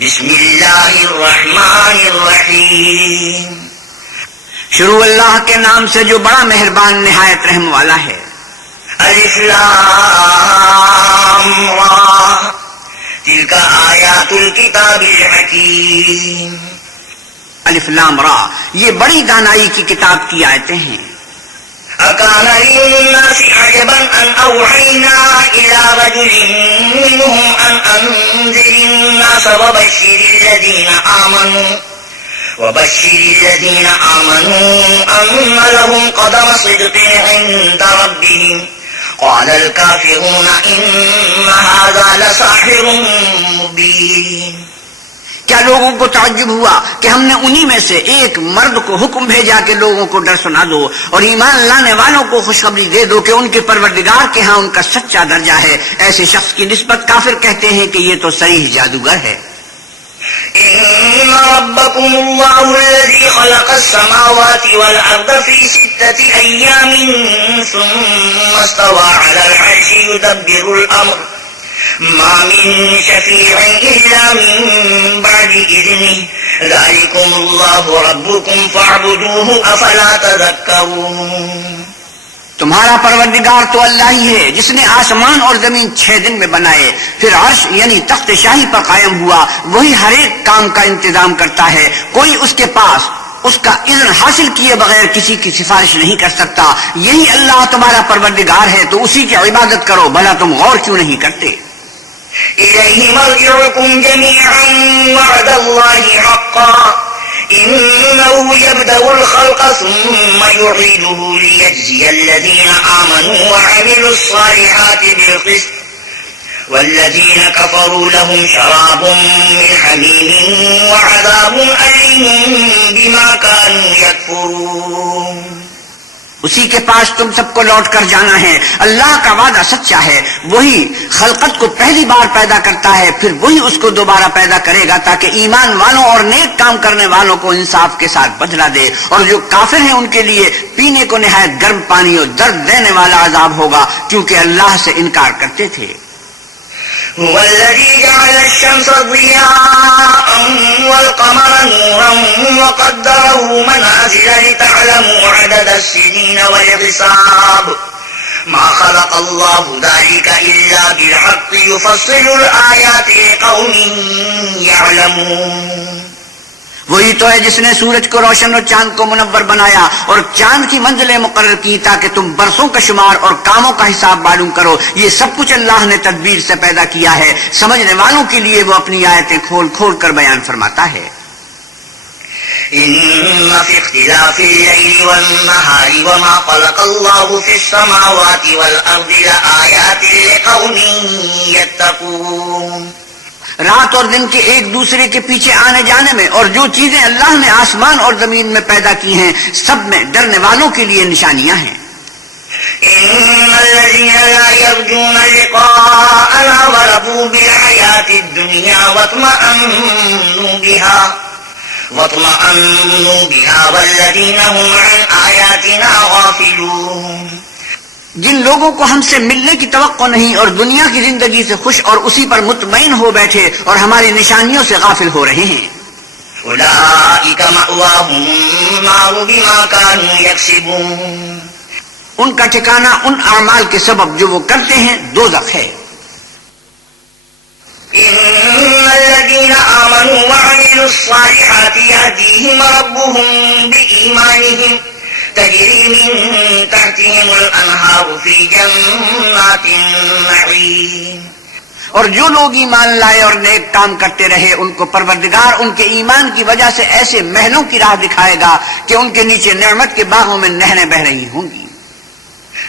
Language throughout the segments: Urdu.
بسم اللہ الرحمن الرحیم. شروع اللہ کے نام سے جو بڑا مہربان نہایت رحم والا ہے. الف لام را تلک آیات الکتاب الحکیم. الف لام را یہ بڑی دانائی کی کتاب کی آیتیں ہیں. اکان للناس عجبا ان اوحینا الى رجل منهم ان انذر الناس وبشر الذين آمنوا ان لهم قدم صدق عند ربهم قال الكافرون ان هذا لساحر مبين. کیا لوگوں کو تعجب ہوا کہ ہم نے انہی میں سے ایک مرد کو حکم بھیجا کہ لوگوں کو ڈر سنا دو اور ایمان لانے والوں کو خوشخبری دے دو کہ ان کے پروردگار کے ہاں ان کا سچا درجہ ہے. ایسے شخص کی نسبت کافر کہتے ہیں کہ یہ تو صریح جادوگر ہے. ان ربكم الله الذي خلق السماوات والارض في 6 ايام ثم استوى على العرش يدبر الامر ما من شفيع الا من بعد اذنه ذلكم الله ربكم فاعبدوه افلا تذكرون. تمہارا پروردگار تو اللہ ہی ہے جس نے آسمان اور زمین 6 دن میں بنائے، پھر عرش یعنی تخت شاہی پر قائم ہوا. وہی ہر ایک کام کا انتظام کرتا ہے، کوئی اس کے پاس اس کا اذن حاصل کیے بغیر کسی کی سفارش نہیں کر سکتا. یہی اللہ تمہارا پروردگار ہے تو اسی کی عبادت کرو، بھلا تم غور کیوں نہیں کرتے؟ الیہ مرجعکم جميعا وعد اللہ حقا إنه يبدأ الخلق ثم يعيده ليجزي الذين آمنوا وعملوا الصالحات بالقسط والذين كفروا لهم شراب من حميم وعذاب أليم بما كانوا يكفرون. اسی کے پاس تم سب کو لوٹ کر جانا ہے. اللہ کا وعدہ سچا ہے، وہی خلقت کو پہلی بار پیدا کرتا ہے، پھر وہی اس کو دوبارہ پیدا کرے گا تاکہ ایمان والوں اور نیک کام کرنے والوں کو انصاف کے ساتھ بدلہ دے. اور جو کافر ہیں ان کے لیے پینے کو نہایت گرم پانی اور درد دینے والا عذاب ہوگا کیونکہ اللہ سے انکار کرتے تھے. هو الذي جعل الشمس ضياء والقمر نورا وقدره منازل لتعلموا عدد السنين والحساب ما خلق الله ذلك إلا بالحق يفصل الآيات لقوم يعلمون. وہی تو ہے جس نے سورج کو روشن اور چاند کو منور بنایا اور چاند کی منزلیں مقرر کی تاکہ تم برسوں کا شمار اور کاموں کا حساب معلوم کرو. یہ سب کچھ اللہ نے تدبیر سے پیدا کیا ہے. سمجھنے والوں کے لیے وہ اپنی آیتیں کھول کھول کر بیان فرماتا ہے. ان في اختلاف الليل والنهار وما خلق الله في السماوات والارض لآيات لقوم يتقون. رات اور دن کے ایک دوسرے کے پیچھے آنے جانے میں اور جو چیزیں اللہ نے آسمان اور زمین میں پیدا کی ہیں سب میں ڈرنے والوں کے لیے نشانیاں ہیں. ان الذين لا يرجون لقاءنا ورضوا بالحياة الدنيا واطمأنوا بها والذين هم عن آياتنا غافلون. جن لوگوں کو ہم سے ملنے کی توقع نہیں اور دنیا کی زندگی سے خوش اور اسی پر مطمئن ہو بیٹھے اور ہماری نشانیوں سے غافل ہو رہے ہیں. اولئک مأواہم النار بما كانوا یکسبون. ان کا ٹھکانہ ان اعمال کے سبب جو وہ کرتے ہیں دوزخ ہے. ان الذين آمنوا وعملوا الصالحات يهديهم ربهم بإيمانهم تجري من تحتهم الانہار في جنات النعیم. اور جو لوگ ایمان لائے اور نیک کام کرتے رہے ان کو پروردگار ان کے ایمان کی وجہ سے ایسے محلوں کی راہ دکھائے گا کہ ان کے نیچے نعمت کے باغوں میں نہریں بہ رہی ہوں گی.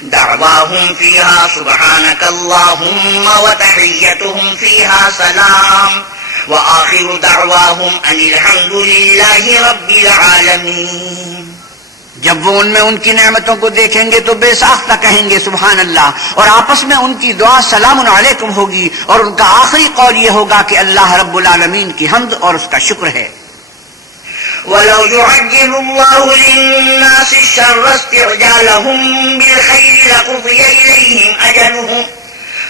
دعواهم فيها سبحانك اللهم وتحيتهم فيها سلام وآخر دعواهم ان الحمد لله رب العالمين. جب وہ ان میں ان کی نعمتوں کو دیکھیں گے تو بے ساختہ کہیں گے سبحان اللہ، اور آپس میں ان کی دعا سلام علیکم ہوگی، اور ان کا آخری قول یہ ہوگا کہ اللہ رب العالمین کی حمد اور اس کا شکر ہے. وَلَوْ يُعَجِّلُ اللَّهُ لِلنَّاسِ الشَّرَّ اسْتِعْجَالَهُم بِالْخَيْرِ لَقُضِيَ إِلَيْهِمْ أَجَلُهُمْ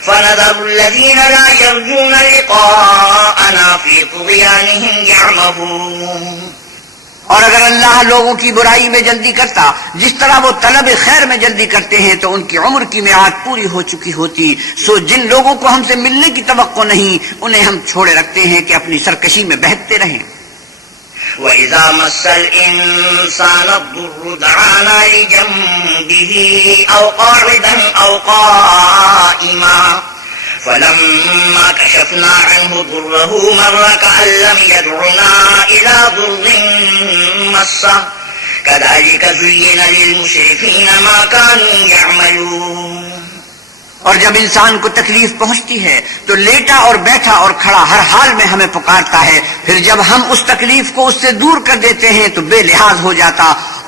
فَنَذَرُ الَّذِينَ لَا يَرْجُونَ لِقَاءَنَا فِي بطغيانهم يعمهون. اور اگر اللہ لوگوں کی برائی میں جلدی کرتا جس طرح وہ طلب خیر میں جلدی کرتے ہیں تو ان کی عمر کی میعاد پوری ہو چکی ہوتی. سو جن لوگوں کو ہم سے ملنے کی توقع نہیں انہیں ہم چھوڑے رکھتے ہیں کہ اپنی سرکشی میں بہکتے رہیں. وَإِذَا مَسَّ الْإِنسَانَ الضُّرُّ دَعَانَا لِجَنبِهِ أَوْ قَاعِدًا أَوْ قَائِمًا فَلَمَّا كَشَفْنَا عَنْهُ ضُرَّهُ مَرَّ كَأَن لَّمْ يَدْعُنَا إِلَىٰ ضُرٍّ مَّسَّهُ كَذَٰلِكَ زُيِّنَ لِلْمُسْرِفِينَ مَا كَانُوا يَعْمَلُونَ. اور جب انسان کو تکلیف پہنچتی ہے تو لیٹا اور بیٹھا اور کھڑا ہر حال میں ہمیں پکارتا ہے. پھر جب ہم اس تکلیف کو اس سے دور کر دیتے ہیں تو بے لحاظ ہو جاتا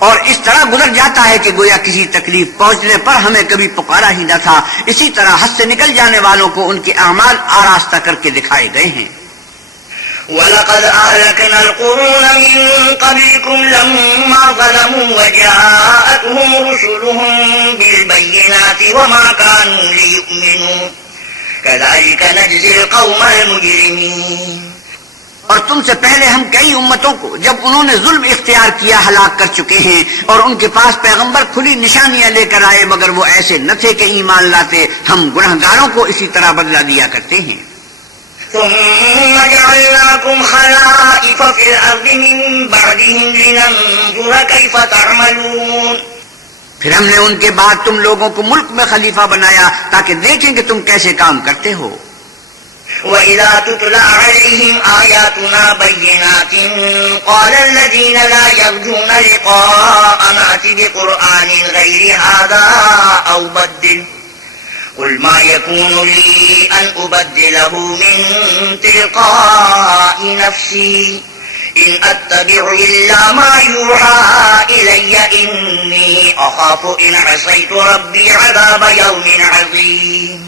اور اس طرح گزر جاتا ہے کہ گویا کسی تکلیف پہنچنے پر ہمیں کبھی پکارا ہی نہ تھا. اسی طرح حد سے نکل جانے والوں کو ان کے اعمال آراستہ کر کے دکھائے گئے ہیں. وَلَقَدْ أَهْلَكْنَا الْقُرُونَ مِن قَبْلِكُمْ لَمَّا ظَلَمُوا وَجَاءَتْهُمْ رُسُلُهُم بِالْبَيِّنَاتِ وَمَا كَانُوا لِيُؤْمِنُوا كَذَٰلِكَ نَجْزِي الْقَوْمَ الْمُجْرِمِينَ. اور تم سے پہلے ہم کئی امتوں کو جب انہوں نے ظلم اختیار کیا ہلاک کر چکے ہیں اور ان کے پاس پیغمبر کھلی نشانیاں لے کر آئے مگر وہ ایسے نہ تھے کہ ایمان لاتے. ہم گنہگاروں کو اسی طرح بدلہ دیا کرتے ہیں. ثم جعلناكم خلائف في الأرض من بعدهم لننظر كيف تعملون. پھر ہم نے ان کے بعد تم لوگوں کو ملک میں خلیفہ بنایا تاکہ دیکھیں کہ تم کیسے کام کرتے ہو. وَإِذَا تُتْلَىٰ عَلَيْهِمْ آيَاتُنَا بَيِّنَاتٍ قَالَ الَّذِينَ لَا يَرْجُونَ لِقَاءَنَا ائْتِ بِقُرْآنٍ غَيْرِ هَٰذَا أَوْ بَدِّلْهُ قُلْ مَا يَكُونُ لِي أَنْ أُبَدِّلَهُ مِن تِلْقَاءِ نَفْسِي إِنْ أَتَّبِعُ إِلَّا مَا يُوحَىٰ إِلَيَّ إِنِّي أَخَافُ إِنْ عَصَيْتُ رَبِّي عَذَابَ يَوْمٍ عَظِيمٍ.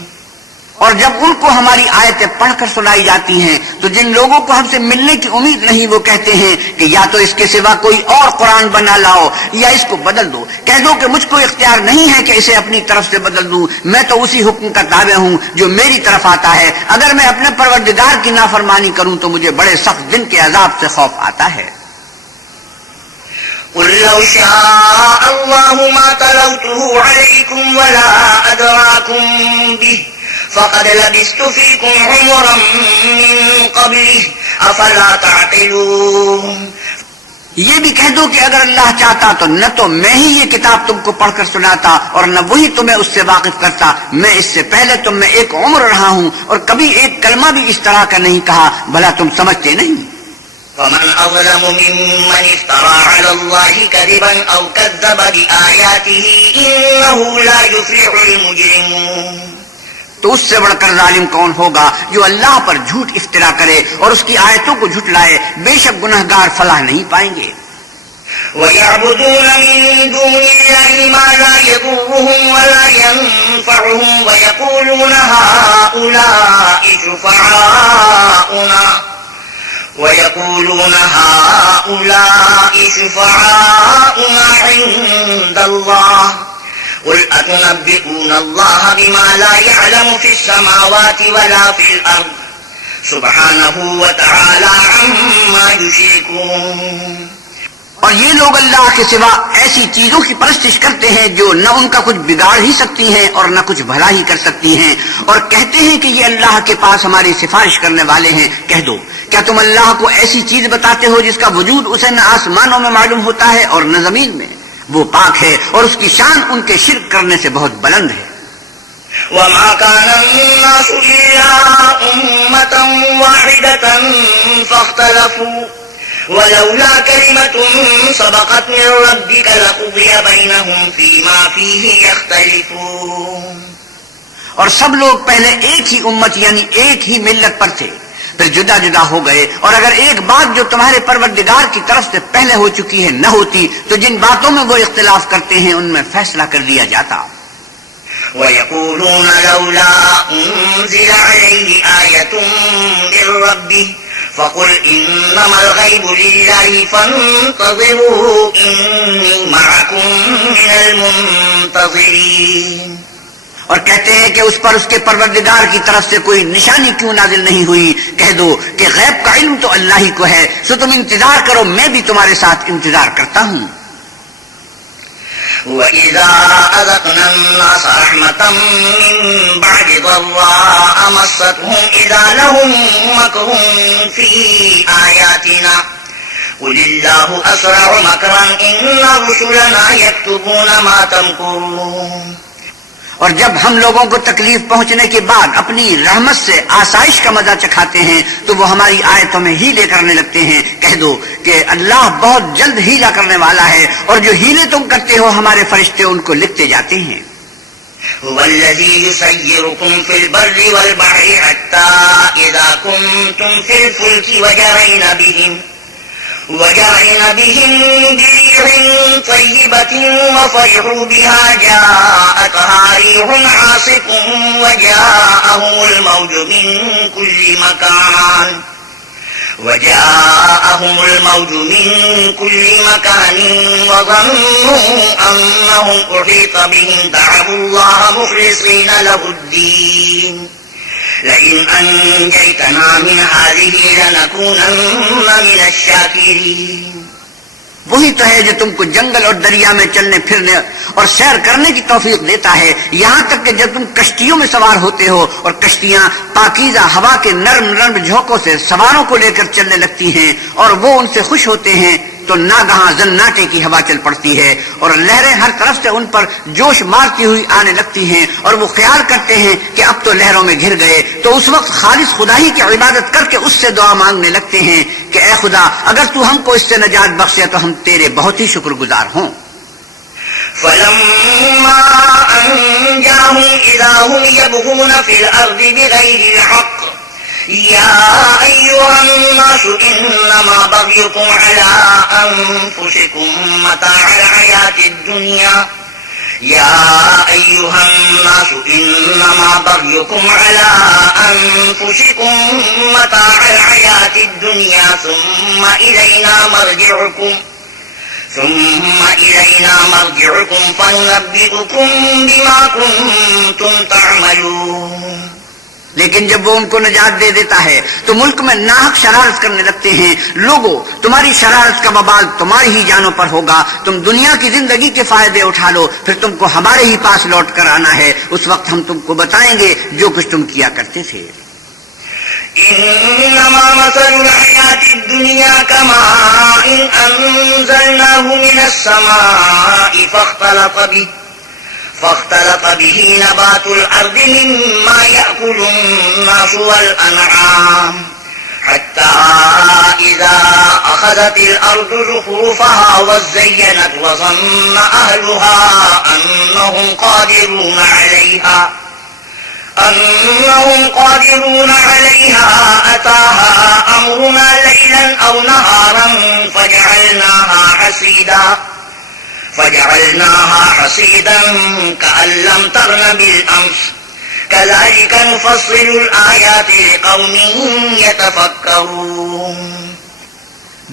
اور جب ان کو ہماری آیتیں پڑھ کر سنائی جاتی ہیں تو جن لوگوں کو ہم سے ملنے کی امید نہیں وہ کہتے ہیں کہ یا تو اس کے سوا کوئی اور قرآن بنا لاؤ یا اس کو بدل دو. کہہ دو کہ مجھ کو اختیار نہیں ہے کہ اسے اپنی طرف سے بدل دوں. میں تو اسی حکم کا تابع ہوں جو میری طرف آتا ہے. اگر میں اپنے پروردگار کی نافرمانی کروں تو مجھے بڑے سخت دن کے عذاب سے خوف آتا ہے. قُل لَّوْ شَاءَ اللَّهُ مَا تَلَوْتُهُ عَلَيْكُمْ وَلَا أَدْرَاكُمْ بِهِ فَقَدْ لَبِثْتُ فِيكُمْ عُمُرًا مِّن قَبْلِهِ أَفَلَا تَعْقِلُونَ. یہ بھی کہہ دو کہ اگر اللہ چاہتا تو نہ تو میں ہی یہ کتاب تم کو پڑھ کر سناتا اور نہ وہی تمہیں اس سے واقف کرتا. میں اس سے پہلے تم میں ایک عمر رہا ہوں اور کبھی ایک کلمہ بھی اس طرح کا نہیں کہا. بھلا تم سمجھتے نہیں؟ فَمَنْ أَظْلَمُ مِمَّنِ افْتَرَىٰ عَلَى اللَّهِ كَذِبًا أَوْ كَذَّبَ بِآيَاتِهِ إِنَّهُ لَا يُفْلِحُ الْمُجْرِمُونَ. تو اس سے بڑھ کر ظالم کون ہوگا جو اللہ پر جھوٹ افترا کرے اور اس کی آیتوں کو جھٹلائے. بے شک گنہگار فلاح نہیں پائیں گے. وَيَعْبُدُونَ مِن دُونِ اللَّهِ مَا لَا يَضُرُّهُمْ وَلَا يَنفَعُهُمْ وَيَقُولُونَ هَٰؤُلَاءِ شُفَعَاؤُنَا عِندَ اللَّهِ قُلْ أَتُنَبِّئُونَ اللَّهَ بِمَا لَا يَعْلَمُ فِي السَّمَاوَاتِ وَلَا فِي الْأَرْضِ سُبْحَانَهُ وَتَعَالَىٰ عَمَّا يُشْرِكُونَ. اور یہ لوگ اللہ کے سوا ایسی چیزوں کی پرستش کرتے ہیں جو نہ ان کا کچھ بگاڑ ہی سکتی ہیں اور نہ کچھ بھلا ہی کر سکتی ہیں اور کہتے ہیں کہ یہ اللہ کے پاس ہماری سفارش کرنے والے ہیں. کہہ دو کیا تم اللہ کو ایسی چیز بتاتے ہو جس کا وجود اسے نہ آسمانوں میں معلوم ہوتا ہے اور نہ زمین میں؟ وہ پاک ہے اور اس کی شان ان کے شرک کرنے سے بہت بلند ہے. وَمَا كَانَ النَّاسُ إِلَّا أُمَّةً وَاحِدَةً فَاخْتَلَفُوا وَلَوْلَا كَلِمَةٌ سَبَقَتْ مِن رَّبِّكَ لَقُضِيَ بَيْنَهُمْ فِيمَا فِيهِ يَخْتَلِفُونَ. اور سب لوگ پہلے ایک ہی امت یعنی ایک ہی ملت پر تھے پھر جدا جدا ہو گئے. اور اگر ایک بات جو تمہارے پروردگار کی طرف سے پہلے ہو چکی ہے نہ ہوتی تو جن باتوں میں وہ اختلاف کرتے ہیں ان میں فیصلہ کر دیا جاتا. وَيَقُولُونَ لَوْلَا أُنزِلَ عَلَيْهِ آيَةٌ مِّن رَّبِّهِ فَقُلْ إِنَّمَا الْغَيْبُ لِلَّهِ فَانتَظِرُوا إِنِّي مَعَكُم مِّنَ الْمُنتَظِرِينَ. اور کہتے ہیں کہ اس پر اس کے پروردگار کی طرف سے کوئی نشانی کیوں نازل نہیں ہوئی؟ کہہ دو کہ غیب کا علم تو اللہ ہی کو ہے، سو تم انتظار کرو، میں بھی تمہارے ساتھ انتظار کرتا ہوں۔ وَإِذَا أَذَقْنَا النَّاسَ رَحْمَةً مِّن بَعْدِ ضَرَّاءَ مَسَّتْهُمْ إِذَا لَهُم مَّكْرٌ فِي آيَاتِنَا قُلِ اللَّهُ أَسْرَعُ مَكْرًا إِنَّ رُسُلَنَا يَكْتُبُونَ مَا تَمْكُرُونَ۔ اور جب ہم لوگوں کو تکلیف پہنچنے کے بعد اپنی رحمت سے آسائش کا مزہ چکھاتے ہیں تو وہ ہماری آیتوں میں ہیلے کرنے لگتے ہیں۔ کہہ دو کہ اللہ بہت جلد ہیلا کرنے والا ہے، اور جو ہیلے تم کرتے ہو ہمارے فرشتے ان کو لکھتے جاتے ہیں۔ هو الذي يسيركم في البر والبحر حتى إذا كنتم في الفلك وجرين بهم بريح طيبة وفرحوا بها جاءتها ريح عاصف وجاءهم الموج من كل مكان وظنوا أنهم أحيط بهم دعوا الله مخلصين له الدين لئن أنجيتنا من هذه لنكونن من الشاكرين۔ وہی تو ہے جو تم کو جنگل اور دریا میں چلنے پھرنے اور سیر کرنے کی توفیق دیتا ہے، یہاں تک کہ جب تم کشتیوں میں سوار ہوتے ہو اور کشتیاں پاکیزہ ہوا کے نرم نرم جھونکوں سے سواروں کو لے کر چلنے لگتی ہیں اور وہ ان سے خوش ہوتے ہیں تو ناگہاں زناٹے کی ہوا چل پڑتی ہے اور لہریں ہر طرف سے ان پر جوش مارتی ہوئی آنے لگتی ہیں اور وہ خیال کرتے ہیں کہ اب تو لہروں میں گھر گئے، تو اس وقت خالص خدا ہی کی عبادت کر کے اس سے دعا مانگنے لگتے ہیں کہ اے خدا اگر تو ہم کو اس سے نجات بخشے تو ہم تیرے بہت ہی شکر گزار ہوں۔ فَلَمَّا أَنْجَاهُمْ إِذَا هُمْ يَبْغُونَ فِي الْأَرْضِ بِغَيْرِ الْحَقِّ يَا أَيُّهَا النَّاسُ إِنَّمَا بَغْيُكُمْ عَلَىٰ أَنفُسِكُمْ مَتَاعَ الْحَيَاةِ الدُّنْيَا يَا أَيُّهَا النَّاسُ إِنَّمَا بَغْيُكُمْ عَلَىٰ أَنفُسِكُمْ مَتَاعَ الْحَيَاةِ الدُّنْيَا ثُمَّ إِلَيْنَا مَرْجِعُكُمْ فَنُنَبِّئُكُم بِمَا كُنتُمْ تَعْمَلُونَ۔ لیکن جب وہ ان کو نجات دے دیتا ہے تو ملک میں ناحق شرارت کرنے لگتے ہیں۔ لوگوں تمہاری شرارت کا وبال تمہاری ہی جانوں پر ہوگا، تم دنیا کی زندگی کے فائدے اٹھا لو، پھر تم کو ہمارے ہی پاس لوٹ کر آنا ہے، اس وقت ہم تم کو بتائیں گے جو کچھ تم کیا کرتے تھے۔ إنما مثل الحياة الدنيا كماء أنزلناه من السماء فاختلط به نبات الأرض مما يأكل الناس والأنعام حتى إذا أخذت الأرض زخرفها وزينت وظن أهلها أنهم قادرون عليها أتاها أمرنا ليلا أو نهارا فجعلناها حصيدا كأن لم تغن بالأمس كذلك نفصل الآيات لقوم يتفكرون۔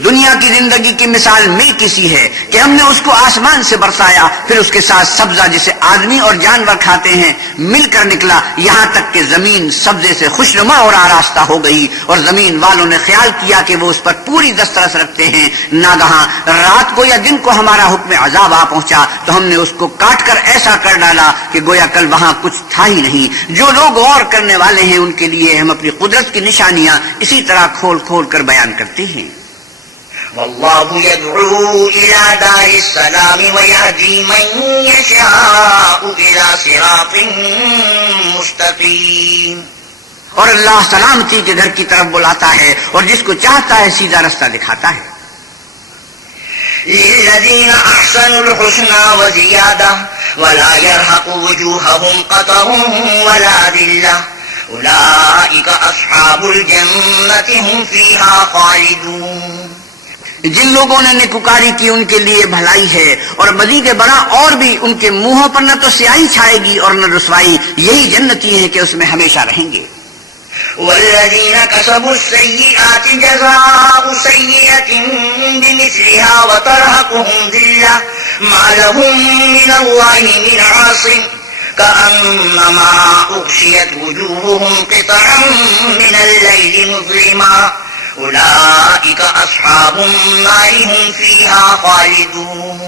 دنیا کی زندگی کی مثال مل کسی ہے کہ ہم نے اس کو آسمان سے برسایا، پھر اس کے ساتھ سبزہ جسے آدمی اور جانور کھاتے ہیں مل کر نکلا، یہاں تک کہ زمین سبزے سے خوشنما اور آراستہ ہو گئی، اور زمین والوں نے خیال کیا کہ وہ اس پر پوری دسترس رکھتے ہیں۔ ناگہاں رات کو یا دن کو ہمارا حکم عذاب آ پہنچا تو ہم نے اس کو کاٹ کر ایسا کر ڈالا کہ گویا کل وہاں کچھ تھا ہی نہیں۔ جو لوگ غور کرنے والے ہیں ان کے لیے ہم اپنی قدرت کی نشانیاں اسی طرح کھول کھول کر بیان کرتے ہیں۔ واللہ يدعو إلى دار السلام ويهدي من يشاء إلى صراط مستقيم۔ اور اللہ سلامتی کے گھر کی طرف بلاتا ہے اور جس کو چاہتا ہے سیدھا رستہ دکھاتا ہے۔ للذین احسنوا الحسنى وزیادہ ولا يرهق وجوههم قطر ولا ذلة أولئك أصحاب الجنة هم فيها خالدون۔ جن لوگوں نے نیکوکاری کی ان کے لیے بھلائی ہے، اور مزید بڑا اور بھی ان کے منہوں پر نہ تو سیاہی چھائے گی اور نہ رسوائی، یہی جنتی ہیں کہ اس میں ہمیشہ رہیں گے۔ والذین کسبوا السیئات جزاء سیئة بمثلها وترهقهم ذلة ما لهم من اللہ من عاصم كأنما أغشيت وجوههم قطعا من الليل مظلما أولئك أصحاب النار هم فيها خالدون.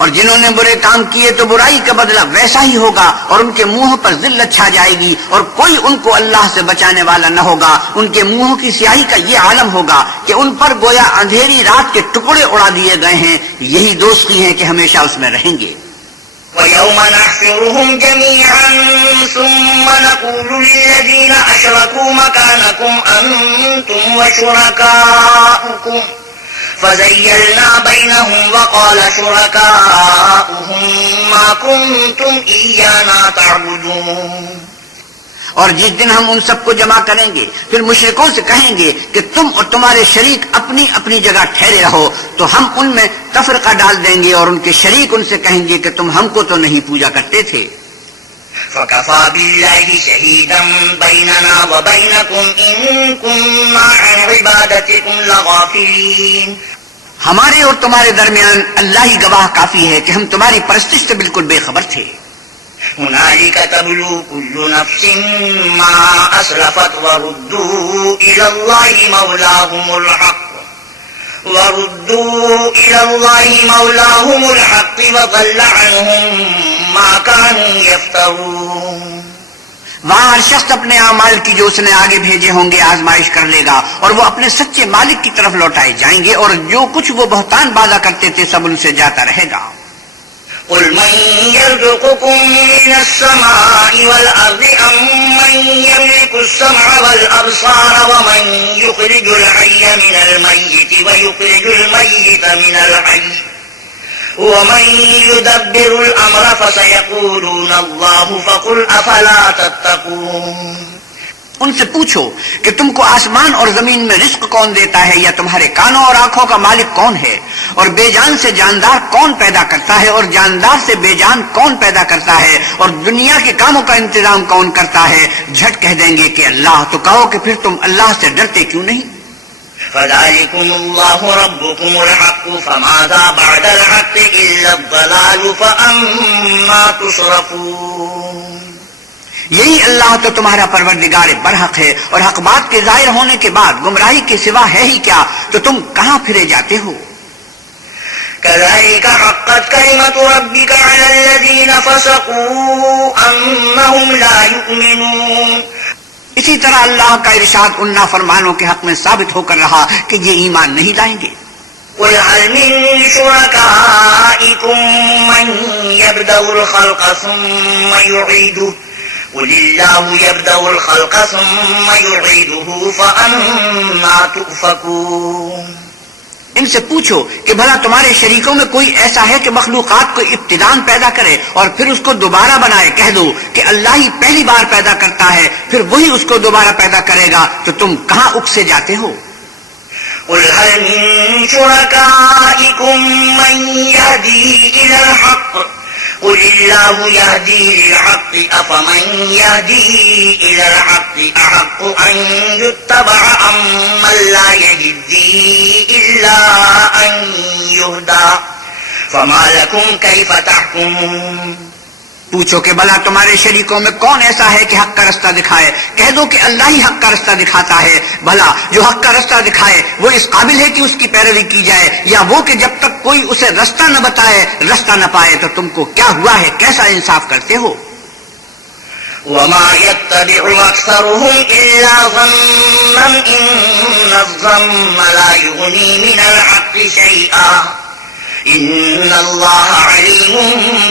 اور جنہوں نے برے کام کیے تو برائی کا بدلہ ویسا ہی ہوگا اور ان کے منہ پر ذلت چھا جائے گی اور کوئی ان کو اللہ سے بچانے والا نہ ہوگا. ان کے منہوں کی سیاہی کا یہ عالم ہوگا کہ ان پر گویا اندھیری رات کے ٹکڑے اڑا دیے گئے ہیں. یہی دوستی ہیں کہ ہمیشہ اس میں رہیں گے. وَيَوْمَ نَحْشُرُهُمْ جَمِيعًا ثُمَّ نَقُولُ لِلَّذِينَ أَشْرَكُوا مَكَانَكُمْ أَنْتُمْ وَشُرَكَاؤُكُمْ فَزَيَّلْنَا بَيْنَهُمْ وَقَالَ شُرَكَاؤُهُمْ مَا كُنْتُمْ إِيَّانَا تَعْبُدُونَ. اور جس دن ہم ان سب کو جمع کریں گے پھر مشرکوں سے کہیں گے کہ تم اور تمہارے شریک اپنی اپنی جگہ ٹھہرے رہو تو ہم ان میں تفرقہ ڈال دیں گے اور ان کے شریک ان سے کہیں گے کہ تم ہم کو تو نہیں پوجا کرتے تھے. فَكَفَى بِاللَّهِ شَهِيدًا بَيْنَنَا وَبَيْنَكُمْ إِن كُنَّا عَنْ عِبَادَتِكُمْ لَغَافِلِينَ. ہمارے اور تمہارے درمیان اللہ ہی گواہ کافی ہے کہ ہم تمہاری پرستش سے بالکل بے خبر تھے. هنالك تبلو كل نفس ما أسلفت وردوا إلى الله مولاهم الحق وضل عنهم ما كانوا يفترون. وہاں ہر شخص اپنے اعمال کی جو اس نے آگے بھیجے ہوں گے آزمائش کر لے گا اور وہ اپنے سچے مالک کی طرف لوٹائے جائیں گے اور جو کچھ وہ بہتان بازا کرتے تھے سب ان سے جاتا رہے گا. قل من يرزقكم من السماء والأرض أمن يملك السمع والأبصار ومن يخرج الحي من الميت ويخرج الميت من الحي ومن يدبر الأمر فسيقولون الله فقل أفلا تتقون. ان سے پوچھو کہ تم کو آسمان اور زمین میں رزق کون دیتا ہے یا تمہارے کانوں اور آنکھوں کا مالک کون ہے اور بے جان سے جاندار کون پیدا کرتا ہے اور جاندار سے بے جان کون پیدا کرتا ہے اور دنیا کے کاموں کا انتظام کون کرتا ہے. جھٹ کہہ دیں گے کہ اللہ. تو کہو کہ پھر تم اللہ سے ڈرتے کیوں نہیں. فذلكم الله ربكم الحق فماذا بعد الحق إلا الضلال فأما تصرفون. یہی اللہ تو تمہارا پروردگار برحق ہے اور حق بات کے ظاہر ہونے کے بعد گمراہی کے سوا ہے ہی کیا. تو تم کہاں پھرے جاتے ہو. كذلك حقت كلمة ربك على الذين فسقوا أنهم لا يؤمنون. اسی طرح اللہ کا ارشاد ان نافرمانوں کے حق میں ثابت ہو کر رہا کہ یہ ایمان نہیں لائیں گے. قل هل من شركائكم من يبدأ الخلق ثم يعيده قل الله يبدأ الخلق ثم يعيده فأنا تؤفكون. ان سے پوچھو کہ بھلا تمہارے شریکوں میں کوئی ایسا ہے کہ مخلوقات کو ابتداءً پیدا کرے اور پھر اس کو دوبارہ بنائے. کہہ دو کہ اللہ ہی پہلی بار پیدا کرتا ہے پھر وہی اس کو دوبارہ پیدا کرے گا. تو تم کہاں اکسے جاتے ہو. قل هل من شركائكم من يهدي إلى الحق قل الله يهدي للحق أفمن يهدي إلى الحق أحق أن يتبع أمن لا يهدي إلا أن يهدى فما لكم كيف تحكمون. پوچھو کہ بھلا تمہارے شریکوں میں کون ایسا ہے کہ حق کا رستہ دکھائے. کہہ دو کہ اللہ ہی حق کا رستہ دکھاتا ہے. بھلا جو حق کا رستہ دکھائے وہ اس قابل ہے کہ اس کی پیروی کی جائے یا وہ کہ جب تک کوئی اسے رستہ نہ بتائے رستہ نہ پائے. تو تم کو کیا ہوا ہے. کیسا انصاف کرتے ہو. وما يتبع أكثرهم إلا ظنا إن الظن لا يغني من الحق شيئا إن الله عليم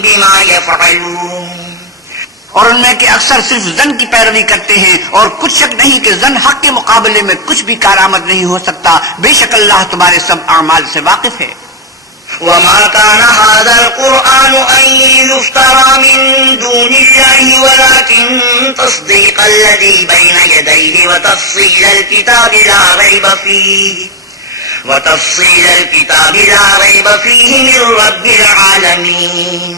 بما يفعلون. اور ان میں کہ اکثر صرف زن کی پیروی کرتے ہیں اور کچھ شک نہیں کہ زن حق کے مقابلے میں کچھ بھی کارآمد نہیں ہو سکتا. بے شک اللہ تمہارے سب اعمال سے واقف ہے. وما كان هذا القرآن أن يفترى من دون الله ولكن تصديق الذي بين يديه وتفصيل الكتاب لا ريب فيه من رب العالمين.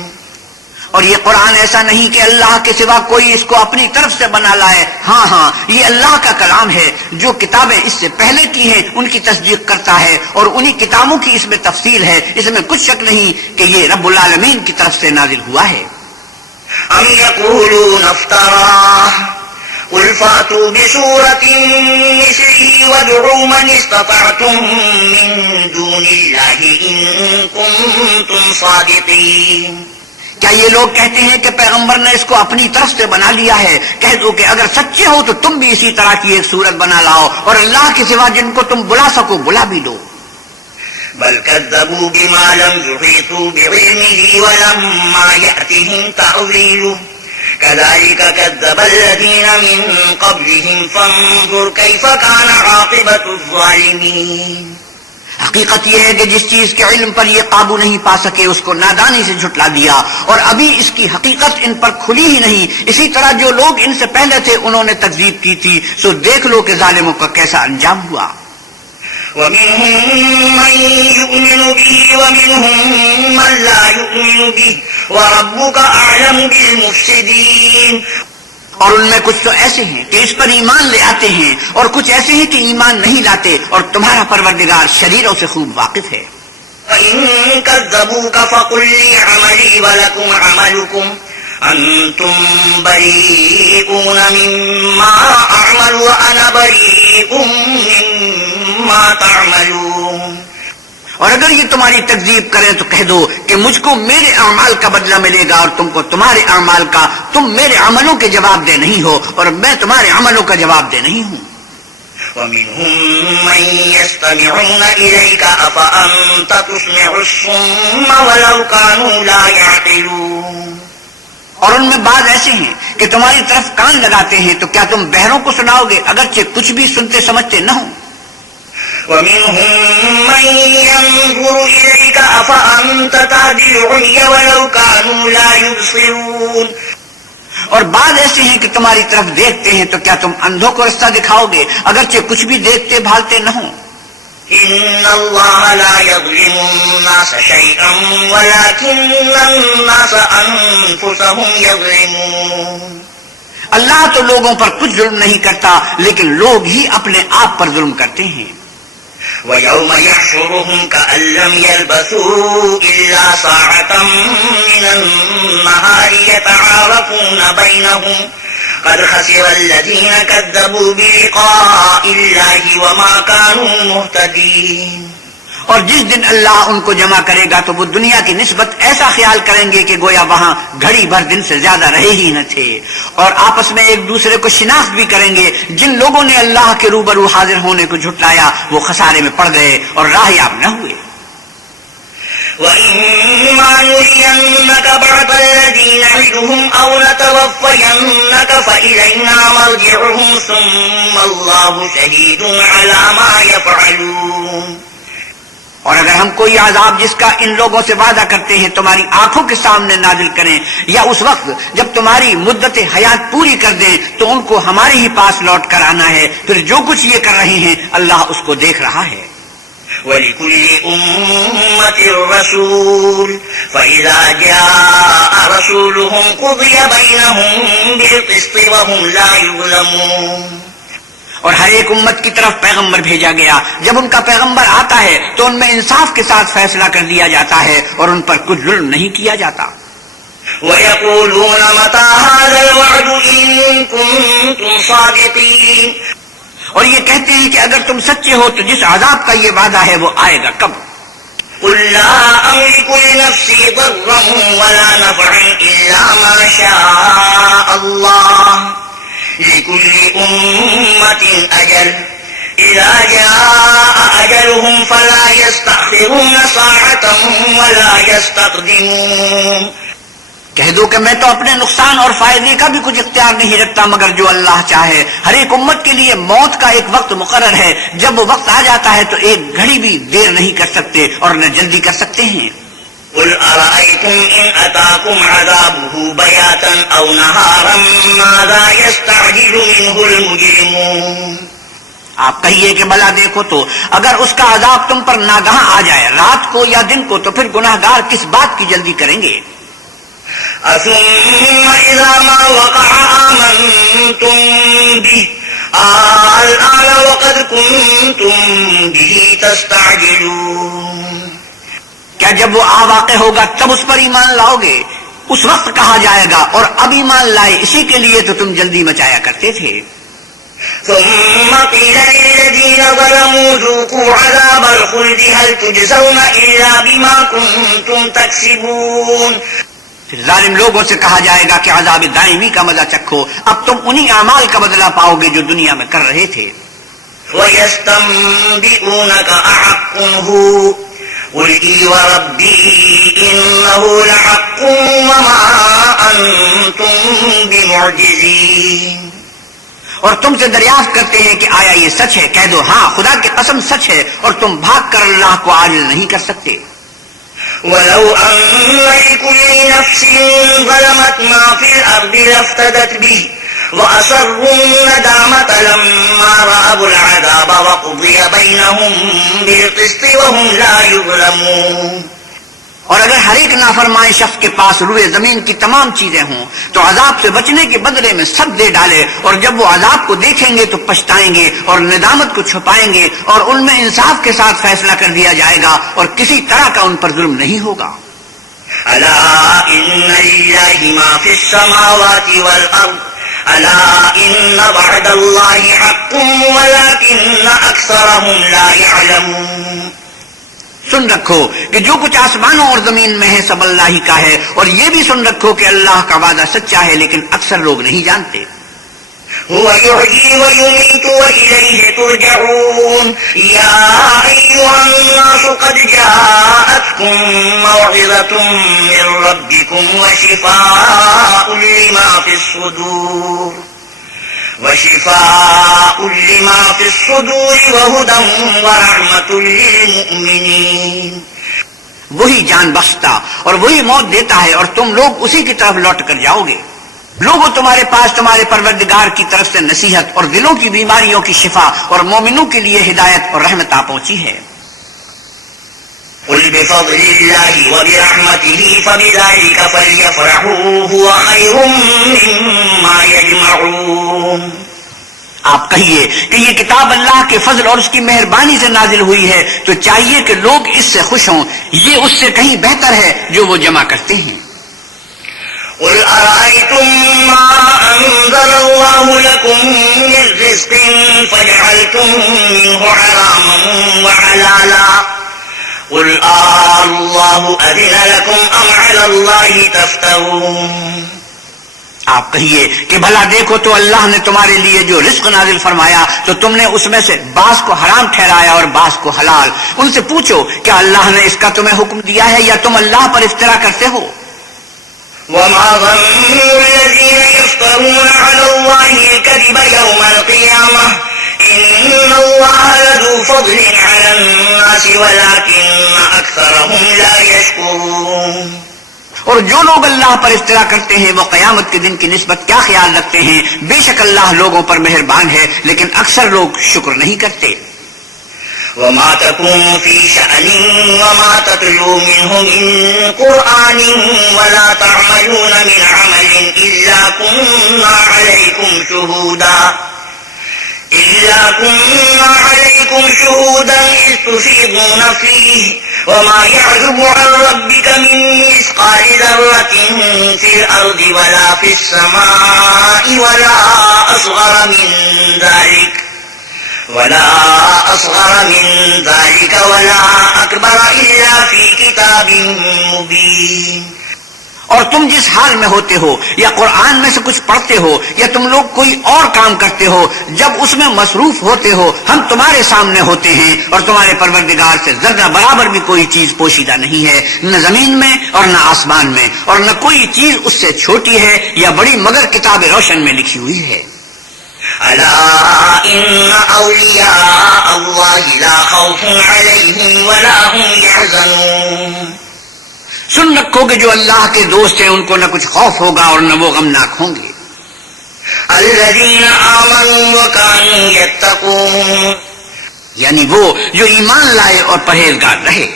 اور یہ قرآن ایسا نہیں کہ اللہ کے سوا کوئی اس کو اپنی طرف سے بنا لائے. ہاں یہ اللہ کا کلام ہے. جو کتابیں اس سے پہلے کی ہیں ان کی تصدیق کرتا ہے اور انہی کتابوں کی اس میں تفصیل ہے. اس میں کچھ شک نہیں کہ یہ رب العالمین کی طرف سے نازل ہوا ہے. أم يقولون افتراه قل فأتوا بسورة مثله وادعوا من استطعتم من دون الله إن كنتم صادقين. کیا یہ لوگ کہتے ہیں کہ پیغمبر نے اس کو اپنی طرف سے بنا لیا ہے؟ کہہ دو کہ اگر سچے ہو تو تم بھی اسی طرح کی ایک صورت بنا لاؤ اور اللہ کے سوا جن کو تم بلا سکو بلا بھی دو. بل كذبوا بما لم يحيطوا بعلمه ولما يأتهم تأويله كذلك كذب الذين من قبلهم فانظر كيف كان عاقبة الظالمين. حقیقت یہ ہے کہ جس چیز کے علم پر یہ قابو نہیں پا سکے اس کو نادانی سے جھٹلا دیا اور ابھی اس کی حقیقت ان پر کھلی ہی نہیں. اسی طرح جو لوگ ان سے پہلے تھے انہوں نے تکذیب کی تھی، سو دیکھ لو کہ ظالموں کا کیسا انجام ہوا. ومنهم من يؤمن به ومنهم من لا يؤمن به وربك أعلم بالمفسدين. اور ان میں کچھ تو ایسے ہیں کہ اس پر ایمان لے آتے ہیں اور کچھ ایسے ہیں کہ ایمان نہیں لاتے اور تمہارا پروردگار شریروں سے خوب واقف ہے. فَإِن كَذَّبُوكَ فَقُلْ لِي عَمَلِي وَلَكُمْ عَمَلُكُمْ أَنْتُمْ بَرِيئُونَ مِمَّا أَعْمَلُ وَأَنَا بَرِيءٌ مِّمَّا تَعْمَلُونَ. اور اگر یہ تمہاری تکذیب کریں تو کہہ دو کہ مجھ کو میرے اعمال کا بدلہ ملے گا اور تم کو تمہارے اعمال کا. تم میرے عملوں کے جواب دہ نہیں ہو اور میں تمہارے عملوں کا جواب دہ نہیں ہوں. وَمِنْهُمْ مَنْ يَسْتَمِعُونَ إِلَيْكَ أَفَأَنْتَ تُسْمِعُ الصُّمَّ وَلَوْ كَانُوا لَا يَعْقِلُونَ. اور ان میں بعض ایسے ہیں کہ تمہاری طرف کان لگاتے ہیں تو کیا تم بہروں کو سناؤ گے اگرچہ کچھ بھی سنتے سمجھتے نہ ہوں. وَمِنْهُمْ مَنْ يَنْظُرُ إِلَيْكَ أَفَأَنْتَ تَهْدِي الْعُمْيَ وَلَوْ كَانُوا لَا يُبْصِرُونَ. اور بعض ایسے ہیں کہ تمہاری طرف دیکھتے ہیں تو کیا تم اندھوں کو رستہ دکھاؤ گے اگرچہ کچھ بھی دیکھتے بھالتے نہ ہوں. إِنَّ اللَّهَ لَا يَظْلِمُ النَّاسَ شَيْئًا وَلَكِنَّ النَّاسَ أَنفُسَهُمْ يَظْلِمُونَ. اللہ تو لوگوں پر کچھ ظلم نہیں کرتا لیکن لوگ ہی اپنے آپ پر ظلم کرتے ہیں. وَيَوْمَ يَحْشُرُهُمْ كَأَن لَّمْ يَلْبَثُوا إِلَّا سَاعَةً مِّنَ النَّهَارِ يَتَعَارَفُونَ بَيْنَهُمْ قَدْ خَسِرَ الَّذِينَ كَذَّبُوا بِلِقَاءِ اللَّهِ وَمَا كَانُوا مُهْتَدِينَ. اور جس دن اللہ ان کو جمع کرے گا تو وہ دنیا کی نسبت ایسا خیال کریں گے کہ گویا وہاں گھڑی بھر دن سے زیادہ رہے ہی نہ تھے، اور آپس میں ایک دوسرے کو شناخت بھی کریں گے. جن لوگوں نے اللہ کے روبرو حاضر ہونے کو جھٹلایا وہ خسارے میں پڑ گئے اور راہیاب نہ ہوئے. وَإِمَّا نُرِيَنَّكَ بَعْضَ الَّذِي نَعِدُهُمْ أَوْ نَتَوَفَّيَنَّكَ فَإِلَيْنَا مَرْجِعُهُمْ ثُمَّ اللَّهُ شَهِيدٌ عَلَى مَا يَفْعَلُونَ. اور اگر ہم کوئی عذاب جس کا ان لوگوں سے وعدہ کرتے ہیں تمہاری آنکھوں کے سامنے نازل کریں یا اس وقت جب تمہاری مدت حیات پوری کر دیں تو ان کو ہمارے ہی پاس لوٹ کر آنا ہے، پھر جو کچھ یہ کر رہے ہیں اللہ اس کو دیکھ رہا ہے. وَلِكُلِّ أُمَّةٍ رَّسُولٌ فَإِذَا جَاءَ رَسُولُهُمْ قُضِيَ بَيْنَهُم بِالْقِسْطِ وَهُمْ لَا يُظْلَمُونَ. اور ہر ایک امت کی طرف پیغمبر بھیجا گیا، جب ان کا پیغمبر آتا ہے تو ان میں انصاف کے ساتھ فیصلہ کر لیا جاتا ہے اور ان پر کچھ ظلم نہیں کیا جاتا. وَيَقُولُونَ مَتَىٰ هَٰذَا الْوَعْدُ إِن كُنتُمْ صَادِقِينَ. اور یہ کہتے ہیں کہ اگر تم سچے ہو تو جس عذاب کا یہ وعدہ ہے وہ آئے گا کب؟ قُل لَّا أَمْلِكُ لِنَفْسِي ضَرًّا وَلَا نَفْعًا إِلَّا مَا شَاءَ اللَّهُ لِكُلِّ أُمَّةٍ أَجَلٌ إِذَا جَاءَ أَجَلُهُمْ فَلَا يَسْتَأْخِرُونَ سَاعَةً وَلَا يَسْتَقْدِمُونَ. کہہ دو کہ میں تو اپنے نقصان اور فائدے کا بھی کچھ اختیار نہیں رکھتا مگر جو اللہ چاہے. ہر ایک امت کے لیے موت کا ایک وقت مقرر ہے، جب وہ وقت آ جاتا ہے تو ایک گھڑی بھی دیر نہیں کر سکتے اور نہ جلدی کر سکتے ہیں. قُلْ أَرَأَيْتُمْ إِنْ أَتَاكُمْ عَذَابُهُ بَيَاتًا أَوْ نَهَارًا مَاذَا يَسْتَعْجِلُ مِنْهُ الْمُجْرِمُونَ. آپ کہیے کہ بھلا دیکھو تو اگر اس کا عذاب تم پر ناگہاں آ جائے رات کو یا دن کو تو پھر گناہگار کس بات کی جلدی کریں گے؟ ثُمَّ إِذَا مَا وَقَعَ آمَنْتُمْ بِهِ الْآنَ وَقَدْ كُنْتُمْ بِهِ تَسْتَعْجِلُونَ. کیا جب وہ واقع ہوگا تب اس پر ایمان لاؤ گے؟ اس وقت کہا جائے گا اور اب ایمان لائے اسی کے لیے تو تم جلدی مچایا کرتے تھے. ثم قيل للذين ظلموا ذوقوا عذاب الخلد هل تجزون إلا بما كنتم تكسبون. پھر ظالم لوگوں سے کہا جائے گا کہ عذاب دائمی کا مزہ چکھو، اب تم انہی اعمال کا بدلہ پاؤ گے جو دنیا میں کر رہے تھے. وَيَسْتَنبِئُونَكَ أَحَقٌّ هُوَ قُلْ إِي وَرَبِّي إِنَّهُ لَحَقٌّ وَمَا أَنْتُمْ بِمُعْجِزِينَ. اور تم سے دریافت کرتے ہیں کہ آیا یہ سچ ہے؟ کہہ دو ہاں، خدا کی قسم سچ ہے اور تم بھاگ کر اللہ کو عاجز نہیں کر سکتے. وَلَوْ أَنَّ لِكُلِّ نَفْسٍ ظَلَمَتْ مَا فِي الْأَرْضِ لَافْتَدَتْ بِهِ وَأَسَرُّوا النَّدَامَةَ لَمَّا رَأَوُا الْعَذَابَ وَقُضِيَ بَيْنَهُم بِالْقِسْطِ وَهُمْ لَا يُظْلَمُونَ. اور اگر ہر ایک نافرمان شخص کے پاس روئے زمین کی تمام چیزیں ہوں تو عذاب سے بچنے کے بدلے میں سب دے ڈالے، اور جب وہ عذاب کو دیکھیں گے تو پچھتائیں گے اور ندامت کو چھپائیں گے، اور ان میں انصاف کے ساتھ فیصلہ کر دیا جائے گا اور کسی طرح کا ان پر ظلم نہیں ہوگا. ألا إن لله ما في السماوات والأرض ألا إن وعد الله حق ولكن أكثرهم لا يعلمون. سن رکھو کہ جو کچھ آسمانوں اور زمین میں ہے سب اللہ ہی کا ہے، اور یہ بھی سن رکھو کہ اللہ کا وعدہ سچا ہے لیکن اکثر لوگ نہیں جانتے. هو يحيي ويميت وإليه ترجعون. يا أيها الناس قد جاءتكم موعظة من ربكم وشفاء لما في الصدور وهدى ورحمة للمؤمنين. وہی جان بخشتا اور وہی موت دیتا ہے اور تم لوگ اسی کی طرف لوٹ کر جاؤ گے. لوگوں تمہارے پاس تمہارے پروردگار کی طرف سے نصیحت اور دلوں کی بیماریوں کی شفا اور مومنوں کے لیے ہدایت اور رحمت آ پہنچی ہے. قل بفضل الله وبرحمته فبذلك فليفرحوا هو خير مما يجمعون. آپ کہیے کہ یہ کتاب اللہ کے فضل اور اس کی مہربانی سے نازل ہوئی ہے تو چاہیے کہ لوگ اس سے خوش ہوں، یہ اس سے کہیں بہتر ہے جو وہ جمع کرتے ہیں. قل أرأيتم ما أنزل الله لكم من رزق فجعلتم منه حراما وحلالا قل الله أذن لكم أم على الله تفترون. آپ کہیے کہ بھلا دیکھو تو اللہ نے تمہارے لیے جو رزق نازل فرمایا تو تم نے اس میں سے بعض کو حرام ٹھہرایا اور بعض کو حلال. ان سے پوچھو کیا اللہ نے اس کا تمہیں حکم دیا ہے یا تم اللہ پر افترا کرتے ہو؟ وما ظن الذين يفترون على الله الكذب يوم القيامة إن الله لذو فضل على الناس ولكن أكثرهم لا يشكرون. اور جو لوگ اللہ پر افترا کرتے ہیں وہ قیامت کے دن کی نسبت کیا خیال رکھتے ہیں؟ بے شک اللہ لوگوں پر مہربان ہے لیکن اکثر لوگ شکر نہیں کرتے. وما تكون في شأن وما تتلو منه من قرآن ولا تعملون من عمل إلا كنا عليكم شهودا إذ تفيضون فيه وما يعزب عن ربك من مثقال ذرة في الأرض ولا في السماء ولا أصغر من ذلك ولا أكبر إلا في كتاب مبين. اور تم جس حال میں ہوتے ہو یا قرآن میں سے کچھ پڑھتے ہو یا تم لوگ کوئی اور کام کرتے ہو، جب اس میں مصروف ہوتے ہو ہم تمہارے سامنے ہوتے ہیں اور تمہارے پروردگار سے ذرہ برابر بھی کوئی چیز پوشیدہ نہیں ہے، نہ زمین میں اور نہ آسمان میں، اور نہ کوئی چیز اس سے چھوٹی ہے یا بڑی مگر کتاب روشن میں لکھی ہوئی ہے. ألا إن أولياء الله لا خوف عليهم ولا هم يحزنون. سن رکھو کہ جو اللہ کے دوست ہیں ان کو نہ کچھ خوف ہوگا اور نہ وہ غمناک ہوں گے. الذين آمنوا وكانوا يتقون. یعنی وہ جو ایمان لائے اور پرہیزگار رہے.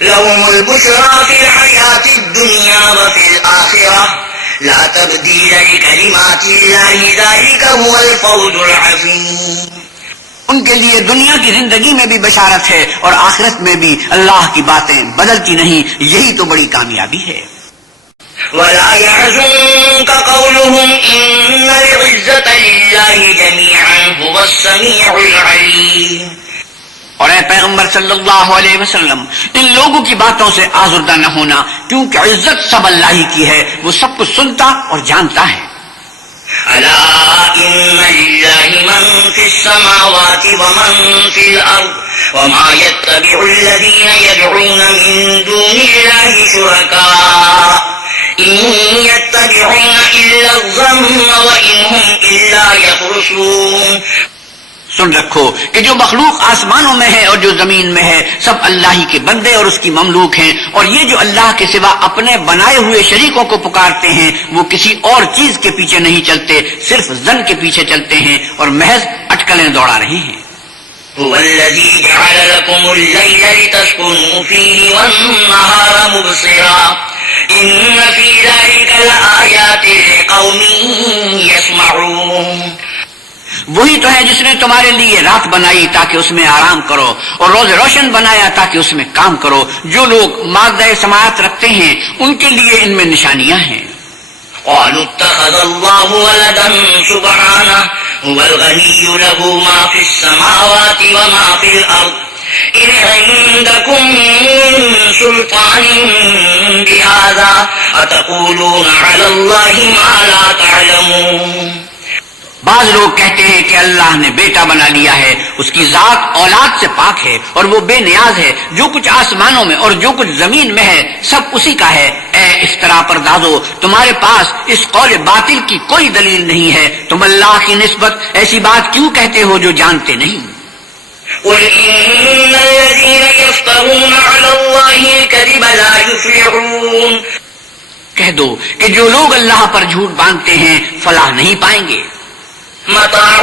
لهم البشرى في الحياة الدنيا وفي الآخرة لا تبديل لكلمات الله ذلك هو الفوز العظيم. ان کے لیے دنیا کی زندگی میں بھی بشارت ہے اور آخرت میں بھی. اللہ کی باتیں بدلتی نہیں، یہی تو بڑی کامیابی ہے. ولا يحزنك قولهم إن العزة لله جميعا هو السميع العليم. اور اے پیغمبر صلی اللہ علیہ وسلم، ان لوگوں کی باتوں سے آزردہ نہ ہونا، کیونکہ عزت سب اللہ ہی کی ہے، وہ سب کچھ سنتا اور جانتا ہے. ألا إن لله من في السماوات ومن في الأرض وما يتبع الذين يدعون من دون الله شركاء إن يتبعون إلا الظن وإن هم إلا يخرصون. سن رکھو کہ جو مخلوق آسمانوں میں ہے اور جو زمین میں ہے سب اللہ ہی کے بندے اور اس کی مملوک ہیں، اور یہ جو اللہ کے سوا اپنے بنائے ہوئے شریکوں کو پکارتے ہیں وہ کسی اور چیز کے پیچھے نہیں چلتے، صرف ظن کے پیچھے چلتے ہیں اور محض اٹکلیں دوڑا رہے ہیں. هو الذي جعل لكم الليل لتسكنوا فيه والنهار مبصرا إن في ذلك لآيات لقوم يسمعون. وہی تو ہے جس نے تمہارے لیے رات بنائی تاکہ اس میں آرام کرو، اور روز روشن بنایا تاکہ اس میں کام کرو. جو لوگ مادہ سماعت رکھتے ہیں ان کے لیے ان میں نشانیاں ہیں. قالوا اتخذ الله ولدا سبحانه هو الغني له ما في السماوات وما في الأرض إن عندكم من سلطان بهذا أتقولون على الله ما لا تعلمون. بعض لوگ کہتے ہیں کہ اللہ نے بیٹا بنا لیا ہے، اس کی ذات اولاد سے پاک ہے اور وہ بے نیاز ہے. جو کچھ آسمانوں میں اور جو کچھ زمین میں ہے سب اسی کا ہے. اے افترا پردازو، تمہارے پاس اس قول باطل کی کوئی دلیل نہیں ہے. تم اللہ کی نسبت ایسی بات کیوں کہتے ہو جو جانتے نہیں؟ قل إن الذين يفترون على الله الكذب لا يفلحون. کہہ دو کہ جو لوگ اللہ پر جھوٹ باندھتے ہیں فلاح نہیں پائیں گے. متاع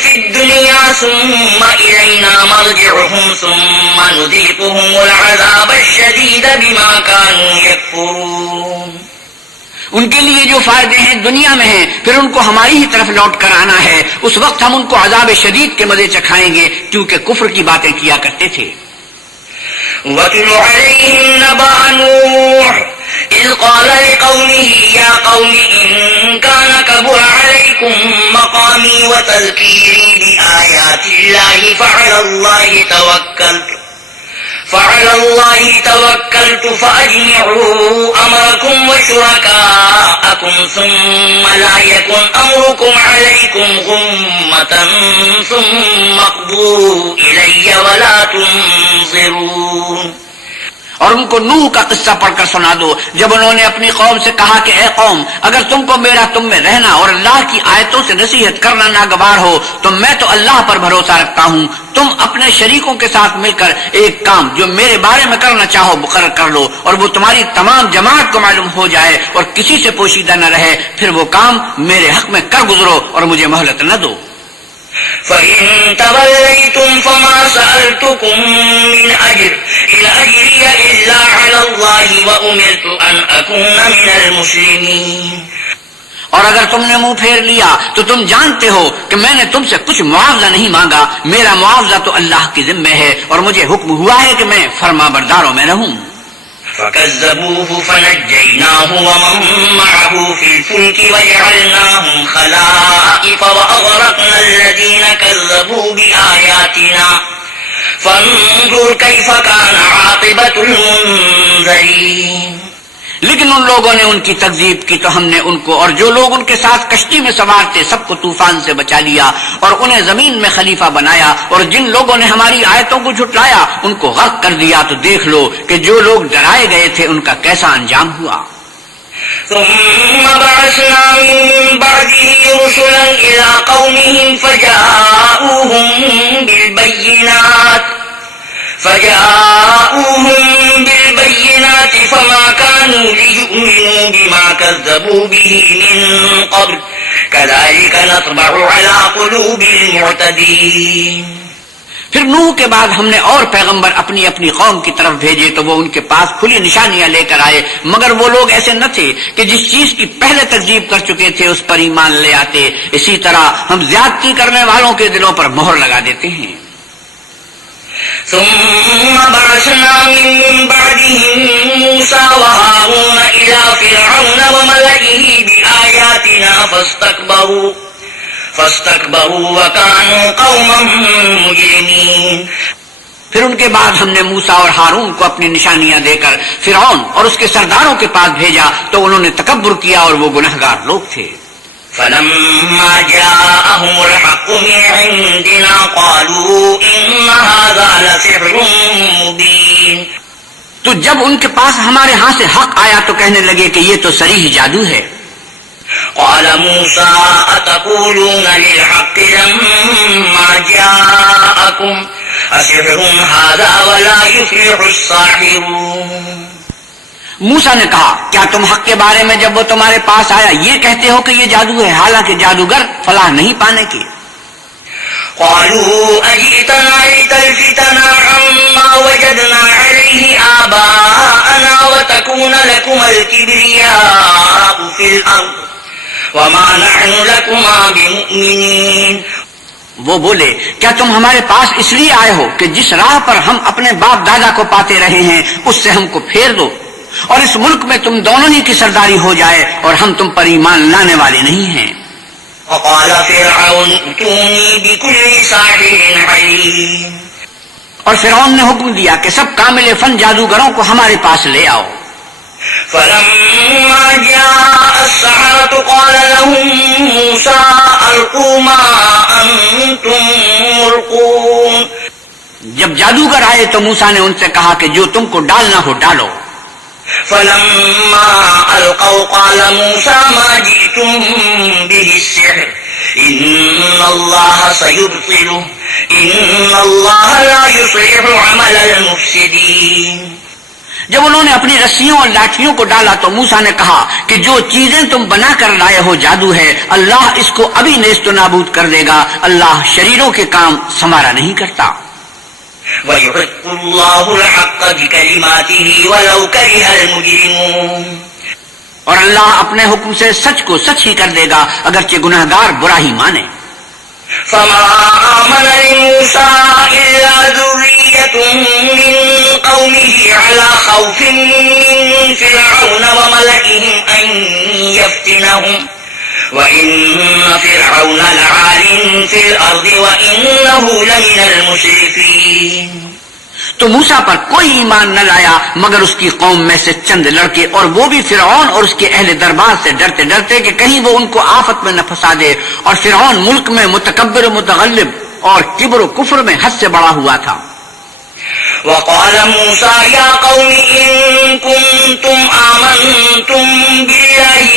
في الدنيا ثم إلينا مرجعهم ثم نذيقهم العذاب الشديد بما كانوا يكفرون. ان کے لیے جو فائدے ہیں دنیا میں ہیں، پھر ان کو ہماری ہی طرف لوٹ کر آنا ہے. اس وقت ہم ان کو عذاب شدید کے مزے چکھائیں گے کیونکہ کفر کی باتیں کیا کرتے تھے. وَاتْلُ عَلَيْهِمْ نَبَأَ نُوحٍ إِذْ قَالَ لِقَوْمِهِ يَا قَوْمِ إِن كَانَ كَبُرَ عَلَيْكُم مَّقَامِي وَتَذْكِيرِي بِآيَاتِ اللَّهِ فَعَلَى اللَّهِ تَوَكَّلْتُ فَأَجْمِعُوا أَمْرَكُمْ وَشُرَكَاءَكُمْ ثُمَّ لَا يَكُنْ أَمْرُكُمْ عَلَيْكُمْ غُمَّةً ثُمَّ اقْضُوا إِلَيَّ وَلَا تُنظِرُونَ. اور ان کو نوح کا قصہ پڑھ کر سنا دو جب انہوں نے اپنی قوم سے کہا کہ اے قوم، اگر تم کو میرا تم میں رہنا اور اللہ کی آیتوں سے نصیحت کرنا ناگوار ہو تو میں تو اللہ پر بھروسہ رکھتا ہوں. تم اپنے شریکوں کے ساتھ مل کر ایک کام جو میرے بارے میں کرنا چاہو مقرر کر لو، اور وہ تمہاری تمام جماعت کو معلوم ہو جائے اور کسی سے پوشیدہ نہ رہے. پھر وہ کام میرے حق میں کر گزرو اور مجھے مہلت نہ دو. فَإِن تَوَلَّيْتُمْ فَمَا سَأَلْتُكُم مِّنْ أَجْرٍ إِنْ أَجْرِيَ إِلَّا عَلَى اللَّهِ وَأُمِرْتُ أَنْ أَكُونَ مِنَ الْمُسْلِمِينَ. اور اگر تم نے منہ پھیر لیا تو تم جانتے ہو کہ میں نے تم سے کچھ معاوضہ نہیں مانگا. میرا معاوضہ تو اللہ کی ذمہ ہے اور مجھے حکم ہوا ہے کہ میں فرما برداروں میں رہوں. فَكَذَّبُوهُ فَنَجَّيْنَاهُ وَمَن مَّعَهُ فِي الْفُلْكِ وَجَعَلْنَاهُمْ خَلَائِفَ وَأَغْرَقْنَا الَّذِينَ كَذَّبُوا بِآيَاتِنَا فَانظُرْ كَيْفَ كَانَ عَاقِبَةُ الْمُنذَرِينَ. لیکن ان لوگوں نے ان کی تکذیب کی تو ہم نے ان کو اور جو لوگ ان کے ساتھ کشتی میں سوار تھے سب کو طوفان سے بچا لیا اور انہیں زمین میں خلیفہ بنایا. اور جن لوگوں نے ہماری آیتوں کو جھٹلایا ان کو غرق کر دیا. تو دیکھ لو کہ جو لوگ ڈرائے گئے تھے ان کا کیسا انجام ہوا. ثم بعثنا من بعده رسلا إلى قومهم فجاءوهم بالبينات فما كانوا ليؤمنوا بما كذبوا به من قبل كذلك نطبع على قلوب المعتدين. پھر نوح کے بعد ہم نے اور پیغمبر اپنی اپنی قوم کی طرف بھیجے تو وہ ان کے پاس کھلی نشانیاں لے کر آئے، مگر وہ لوگ ایسے نہ تھے کہ جس چیز کی پہلے تکذیب کر چکے تھے اس پر ایمان لے آتے. اسی طرح ہم زیادتی کرنے والوں کے دلوں پر مہر لگا دیتے ہیں. ثم بعثنا من بعدهم موسى وهارون إلى فرعون وملئه بآياتنا فاستكبروا وكانوا قوما مجرمين. پھر ان کے بعد ہم نے موسیٰ اور ہارون کو اپنی نشانیاں دے کر فرعون اور اس کے سرداروں کے پاس بھیجا تو انہوں نے تکبر کیا اور وہ گنہگار لوگ تھے. فلما جاءهم الحق من عندنا قالوا إن هذا لسحر مبين. تو جب ان کے پاس ہمارے ہاں سے حق آیا تو کہنے لگے کہ یہ تو صریح جادو ہے. قال موسى أتقولون للحق لما جاءكم أسحر هذا ولا يفلح الساحرون. موسیٰ نے کہا کیا تم حق کے بارے میں جب وہ تمہارے پاس آیا یہ کہتے ہو کہ یہ جادو ہے حالانکہ جادوگر فلاح نہیں پانے کی. قالوا أجئتنا لتلفتنا عما وجدنا عليه آباءنا وتكون لكم الكبرياء في الأرض وما نحن لكما بمؤمنين. وہ بولے کیا تم ہمارے پاس اس لیے آئے ہو کہ جس راہ پر ہم اپنے باپ دادا کو پاتے رہے ہیں اس سے ہم کو پھیر دو اور اس ملک میں تم دونوں ہی کی سرداری ہو جائے اور ہم تم پر ایمان لانے والے نہیں ہیں. وقال فرعون ائتوني بكل ساحر عليم. اور فرعون نے حکم دیا کہ سب کامل فن جادوگروں کو ہمارے پاس لے آؤ. فلما جاء السحرة قال لهم موسى ألقوا ما أنتم ملقون. جب جادوگر آئے تو موسیٰ نے ان سے کہا کہ جو تم کو ڈالنا ہو ڈالو. فلما ألقوا قال موسى ما جئتم به السحر إن الله سيبطله إن الله لا يصلح عمل المفسدين. جب انہوں نے اپنی رسیوں اور لاٹھیوں کو ڈالا تو موسیٰ نے کہا کہ جو چیزیں تم بنا کر لائے ہو جادو ہے اللہ اس کو ابھی نیست و نابود کر دے گا. اللہ شریروں کے کام سنوارا نہیں کرتا. وَيُحِقُّ اللَّهُ الْحَقَّ بِكَلِمَاتِهِ وَلَوْ كَرِهَ الْمُجْرِمُونَ. اور اللہ اپنے حکم سے سچ کو سچ ہی کر دے گا اگرچہ گناہگار برا ہی مانے. فما آمن لموسى إلا ذرية من قومه على خوف من فرعون وملئهم أن يفتنهم وإن فرعون لعال في الأرض وإنه لمن المسرفين. تو موسیٰ پر کوئی ایمان نہ لایا مگر اس کی قوم میں سے چند لڑکے اور وہ بھی فرعون اور اس کے اہل دربار سے ڈرتے ڈرتے کہ کہیں وہ ان کو آفت میں نہ پھنسا دے. اور فرعون ملک میں متکبر و متغلب اور کبر و کفر میں حد سے بڑا ہوا تھا. وقال موسى يا قوم إن كنتم آمنتم بالله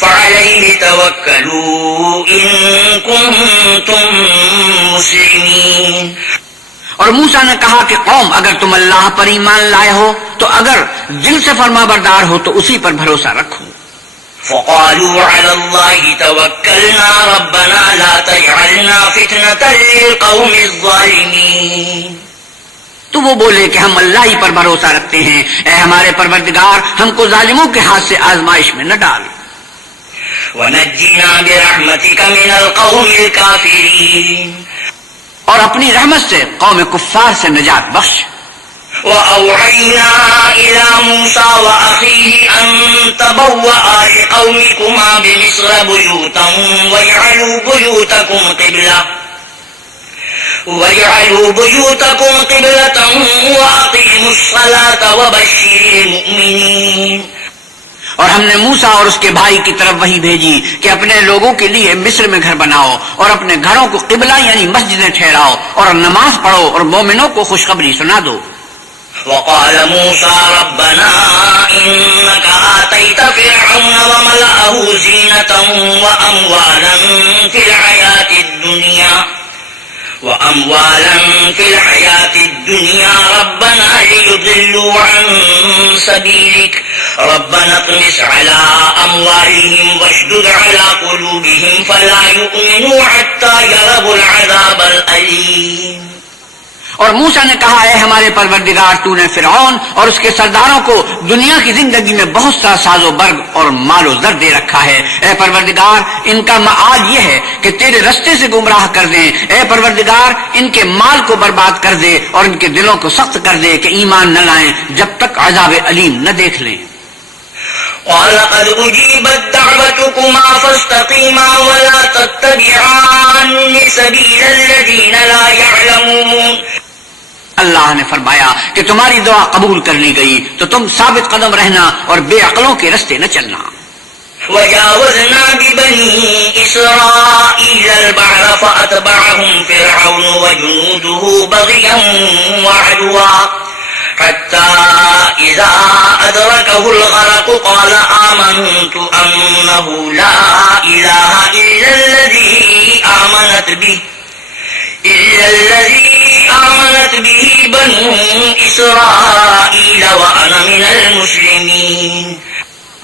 فعليه توكلوا إن كنتم مسلمين. اور موسیٰ نے کہا کہ قوم اگر تم اللہ پر ایمان لائے ہو تو اگر دل سے فرما بردار ہو تو اسی پر بھروسہ رکھو. فقالوا على الله توكلنا ربنا لا تجعلنا فتنة للقوم الظالمين. تو وہ بولے کہ ہم اللہ ہی پر بھروسہ رکھتے ہیں اے ہمارے پروردگار ہم کو ظالموں کے ہاتھ سے آزمائش میں نہ ڈال. ونجنا برحمتك من القوم الكافرين. اور اپنی رحمت سے قوم کفار سے نجات بخش. وأوحينا إلى موسى وأخيه أن تبوأ لقومكما بمصر بيوتا واجعلوا بيوتكم قبلة وأقيموا الصلاة وبشر المؤمنين. اور ہم نے موسیٰ اور اس کے بھائی کی طرف وحی بھیجی کہ اپنے لوگوں کے لیے مصر میں گھر بناؤ اور اپنے گھروں کو قبلہ یعنی مسجدیں ٹھہراؤ اور نماز پڑھو اور مومنوں کو خوشخبری سنا دو. وقال موسى ربنا إنك آتيت فرعون وملأه زينة وأموالا في الحياة الدنيا ربنا ليضلوا عن سبيلك ربنا اطمس على أموالهم واشدد على قلوبهم فلا يؤمنوا حتى يروا العذاب الأليم. اور موسیٰ نے کہا اے ہمارے پروردگار تو نے فرعون اور اس کے سرداروں کو دنیا کی زندگی میں بہت سا ساز و برگ اور مال و زر دے رکھا ہے، اے پروردگار ان کا معاد یہ ہے کہ تیرے رستے سے گمراہ کر دیں، اے پروردگار ان کے مال کو برباد کر دے اور ان کے دلوں کو سخت کر دے کہ ایمان نہ لائیں جب تک عذاب علیم نہ دیکھ لیں۔ وَلَقَدْ أُجِيبَتْ دَعْوَتُكُمَا فَاسْتَقِيمَا وَلَا تَتَّبِعَانِ سَبِيلَ الَّذِينَ لَا يَعْلَمُونَ۔ اللہ نے فرمایا کہ تمہاری دعا قبول کر لی گئی تو تم ثابت قدم رہنا اور بے عقلوں کے رستے نہ چلنا۔ وَجَاوَزْنَا بِبَنِي إِسْرَائِيلَ الْبَحْرَ فَأَتْبَعَهُمْ فِرْعَوْنُ وَجُنُودُهُ بَغْيًا وَعَدْوًا حَتَّى إِذَا أَدْرَكَهُ الْغَرَقُ قَالَ آمَنْتُ أَنَّهُ لَا إِلَهَ إِلَّا الَّذِي آمنت به بنو إسرائيل وأنا من المسلمين۔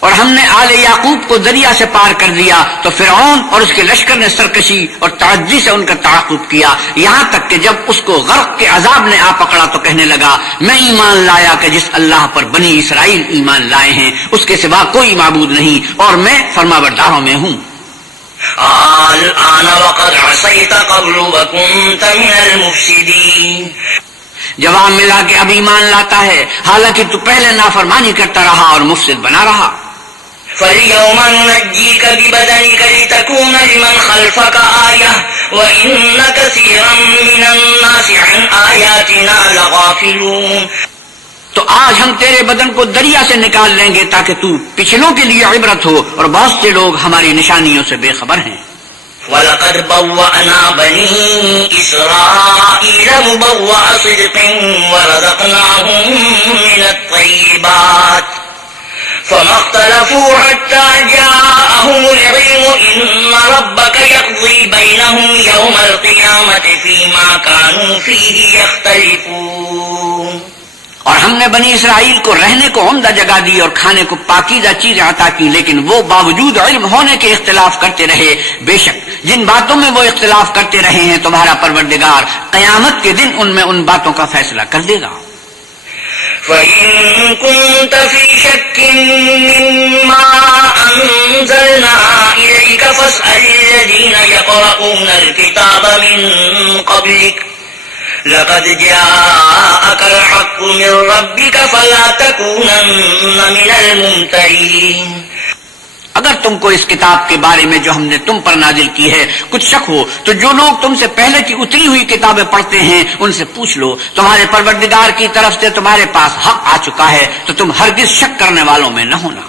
اور ہم نے آل یعقوب کو دریا سے پار کر دیا تو فرعون اور اس کے لشکر نے سرکشی اور تعدی سے ان کا تعاقب کیا، یہاں تک کہ جب اس کو غرق کے عذاب نے آ پکڑا تو کہنے لگا میں ایمان لایا کہ جس اللہ پر بنی اسرائیل ایمان لائے ہیں اس کے سوا کوئی معبود نہیں اور میں فرمانبرداروں میں ہوں۔ الآن وقد عصيت قبل وكنت من المفسدين۔ جواب ملا کہ اب ایمان لاتا ہے حالانکہ تو پہلے نافرمانی کرتا رہا اور مفسد بنا رہا۔ فَالْيَوْمَ نُنَجِّيكَ بِبَدَنِكَ لِتَكُونَ لِمَنْ خَلْفَكَ آيَةً وَإِنَّ كَثِيرًا مِنَ النَّاسِ عَنْ آيَاتِنَا لَغَافِلُونَ۔ تو آج ہم تیرے بدن کو دریا سے نکال لیں گے تاکہ تو پچھلوں کے لیے عبرت ہو، اور بہت سے لوگ ہماری نشانیوں سے بے خبر ہیں۔ وَلَقَدْ بَوَّأْنَا بَنِي إِسْرَائِيلَ مُبَوَّأَ صِدْقٍ وَرَزَقْنَاهُم مِّنَ الطَّيِّبَاتِ فَمَا اخْتَلَفُوا حَتَّى جَاءَهُمُ الْعِلْمُ إِنَّ رَبَّكَ يَقْضِي بَيْنَهُمْ يَوْمَ الْقِيَامَةِ فِيمَا كَانُوا فِيهِ يَخْتَلِفُونَ۔ اور ہم نے بنی اسرائیل کو رہنے کو عمدہ جگہ دی اور کھانے کو پاکیزہ چیزیں عطا کی، لیکن وہ باوجود علم ہونے کے اختلاف کرتے رہے۔ بے شک جن باتوں میں وہ اختلاف کرتے رہے ہیں تمہارا پروردگار قیامت کے دن ان میں ان باتوں کا فیصلہ کر دے گا۔ فَإِن كُنتَ فِي شَكٍّ مِّمَّا أَنزَلْنَا إِلَيْكَ فَاسْأَلِ الَّذِينَ يَقْرَؤُونَ الْكِتَابَ مِن قَبْلِكَ لقد جاءك الحق من ربك فلا تكونن من الممترين۔ اگر تم کو اس کتاب کے بارے میں جو ہم نے تم پر نازل کی ہے کچھ شک ہو تو جو لوگ تم سے پہلے کی اتری ہوئی کتابیں پڑھتے ہیں ان سے پوچھ لو، تمہارے پروردگار کی طرف سے تمہارے پاس حق آ چکا ہے تو تم ہرگز شک کرنے والوں میں نہ ہونا۔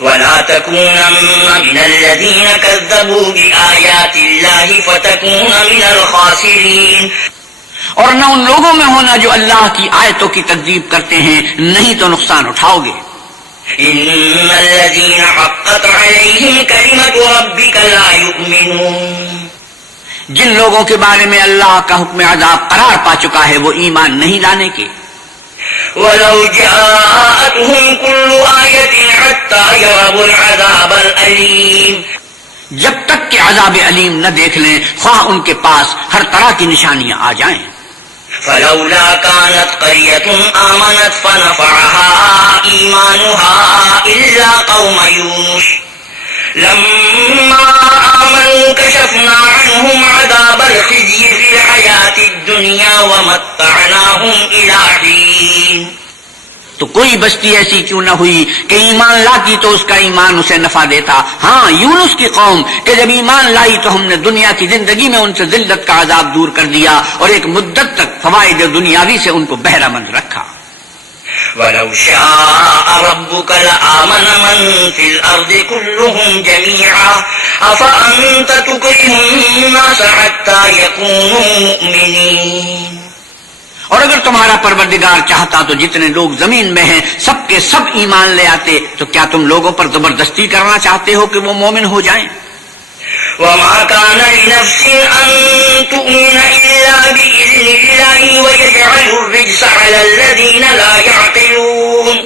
ولا تكونن من الذين كذبوا بآيات الله فتكون من الخاسرين۔ اور نہ ان لوگوں میں ہونا جو اللہ کی آیتوں کی تکذیب کرتے ہیں، نہیں تو نقصان اٹھاؤ گے۔ ان الذين حقت عليهم كلمة ربك لا يؤمنون۔ جن لوگوں کے بارے میں اللہ کا حکم عذاب قرار پا چکا ہے وہ ایمان نہیں لانے کے۔ ولو جاءتهم كل آية حتى يروا العذاب الأليم۔ جب تک کہ عذاب علیم نہ دیکھ لیں خواہ ان کے پاس ہر طرح کی نشانیاں آ جائیں۔ فلولا كانت قرية آمنت فنفعها إيمانها إلا قوم يونس لما آمنوا كشفنا عنهم عذاب الخزي في الحياة الدنيا ومتعناهم إلى حين۔ تو کوئی بستی ایسی کیوں نہ ہوئی کہ ایمان لاتی تو اس کا ایمان اسے نفع دیتا، ہاں یونس کی قوم کہ جب ایمان لائی تو ہم نے دنیا کی زندگی میں ان سے ذلت کا عذاب دور کر دیا اور ایک مدت تک فوائد دنیاوی سے ان کو بہرہ مند رکھا۔ وَلَوْ شَاءَ رَبُّكَ لَآمَنَ مَن فِي الْأَرْضِ كُلُّهُمْ جَمِيعًا أَفَأَنتَ تُكْرِهُ النَّاسَ حَتَّى يَكُونُوا مُؤْمِنِينَ۔ اور اگر تمہارا پروردگار چاہتا تو جتنے لوگ زمین میں ہیں سب کے سب ایمان لے آتے، تو کیا تم لوگوں پر زبردستی کرنا چاہتے ہو کہ وہ مومن ہو جائیں؟ وَمَا كَانَ لِنَفْسٍ أَن تُؤْمِنَ إِلَّا بِإِذْنِ اللَّهِ وَيَجْعَلُ الرِّجْسَ عَلَى الَّذِينَ لَا يَعْقِلُونَ۔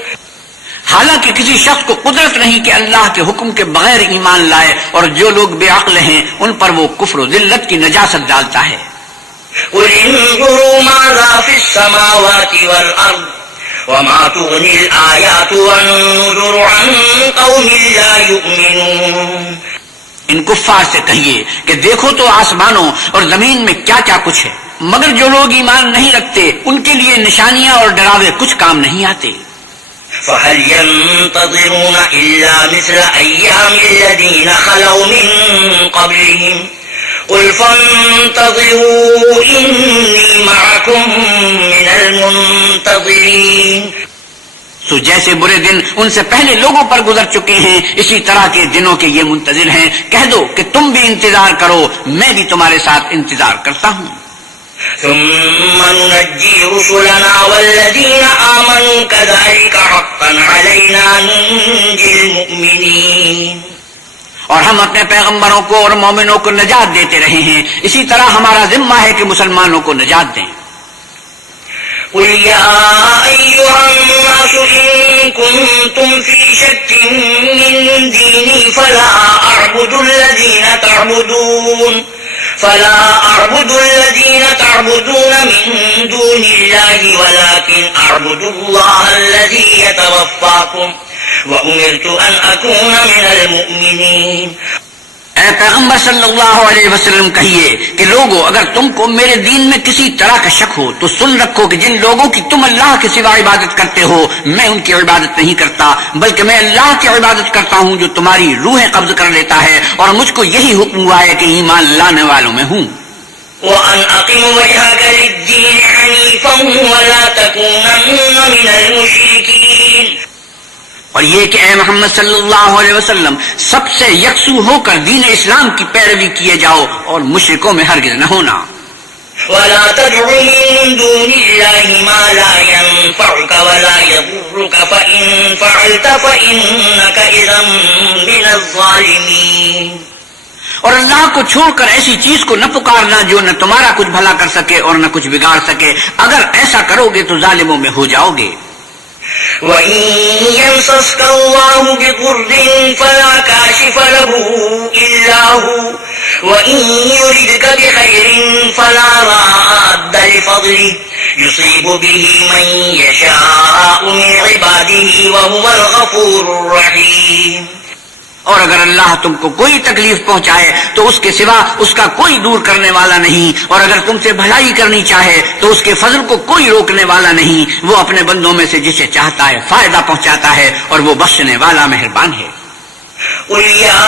حالانکہ کسی شخص کو قدرت نہیں کہ اللہ کے حکم کے بغیر ایمان لائے، اور جو لوگ بے عقل ہیں ان پر وہ کفر و ذلت کی نجاست ڈالتا ہے۔ قُلْ انظُرُوا مَاذَا ماذا في السماوات والأرض وما تغني الآيات والنذر عن قوم لا يؤمنون. ان کفار سے کہیے کہ دیکھو تو آسمانوں اور زمین میں کیا کیا کچھ ہے، مگر جو لوگ ایمان نہیں رکھتے ان کے لیے نشانیاں اور ڈراوے کچھ کام نہیں آتے. فهل ينتظرون إلا مثل أيام الذين خلوا من قبلهم قل فانتظروا إني معكم من المنتظرين. سو جیسے برے دن ان سے پہلے لوگوں پر گزر چکے ہیں اسی طرح کے دنوں کے یہ منتظر ہیں. کہہ دو کہ تم بھی انتظار کرو، میں بھی تمہارے ساتھ انتظار کرتا ہوں. ثم ننجي رسلنا والذين آمنوا كذلك حقا علينا ننجي المؤمنين. اور ہم اپنے پیغمبروں کو اور مومنوں کو نجات دیتے رہے ہیں، اسی طرح ہمارا ذمہ ہے کہ مسلمانوں کو نجات دیں. قل يا أيها الناس إن كنتم في شك من ديني فلا أعبد الذين تعبدون من دون الله ولكن أعبد الله الذي يتوفاكم وأمرت أن أكون من المؤمنين. اے پیغمبر صلی اللہ علیہ وسلم کہیے کہ لوگو اگر تم کو میرے دین میں کسی طرح کا شک ہو تو سن رکھو کہ جن لوگوں کی تم اللہ کے سوا عبادت کرتے ہو میں ان کی عبادت نہیں کرتا، بلکہ میں اللہ کی عبادت کرتا ہوں جو تمہاری روحیں قبض کر لیتا ہے، اور مجھ کو یہی حکم ہوا ہے کہ ایمان لانے والوں میں ہوں. وَأَنْ أَقِمْ وَجْهَكَ لِلدِّينِ حَنِيفًا وَلَا تَكُونَنَّ مِنَ الْمُشْرِكِينَ. اور یہ کہ اے محمد صلی اللہ علیہ وسلم سب سے یکسو ہو کر دین اسلام کی پیروی کیے جاؤ اور مشرکوں میں ہرگز نہ ہونا. وَلَا تَدْعُ مِن دُونِ اللَّهِ مَا لَا يَنفَعُكَ وَلَا يَضُرُّكَ فَإِن فَعَلْتَ فَإِنَّكَ إِذًا مِنَ الظَّالِمِينَ. اور اللہ کو چھوڑ کر ایسی چیز کو نہ پکارنا جو نہ تمہارا کچھ بھلا کر سکے اور نہ کچھ بگاڑ سکے، اگر ایسا کرو گے تو ظالموں میں ہو جاؤ گے. وَإِن يَمْسَسْكَ اللَّهُ بِضُرٍّ فَلَا كَاشِفَ لَهُ إِلَّا هُوَ وَإِن يُرِدْكَ بِخَيْرٍ فَلَا رَادَّ لِفَضْلِهِ يُصِيبُ بِهِ مَن يَشَاءُ مِنْ عِبَادِهِ وَهُوَ الْغَفُورُ الرَّحِيمُ. اور اگر اللہ تم کو کوئی تکلیف پہنچائے تو اس کے سوا اس کا کوئی دور کرنے والا نہیں، اور اگر تم سے بھلائی کرنی چاہے تو اس کے فضل کو کوئی روکنے والا نہیں. وہ اپنے بندوں میں سے جسے چاہتا ہے فائدہ پہنچاتا ہے اور وہ بخشنے والا مہربان ہے. قل يا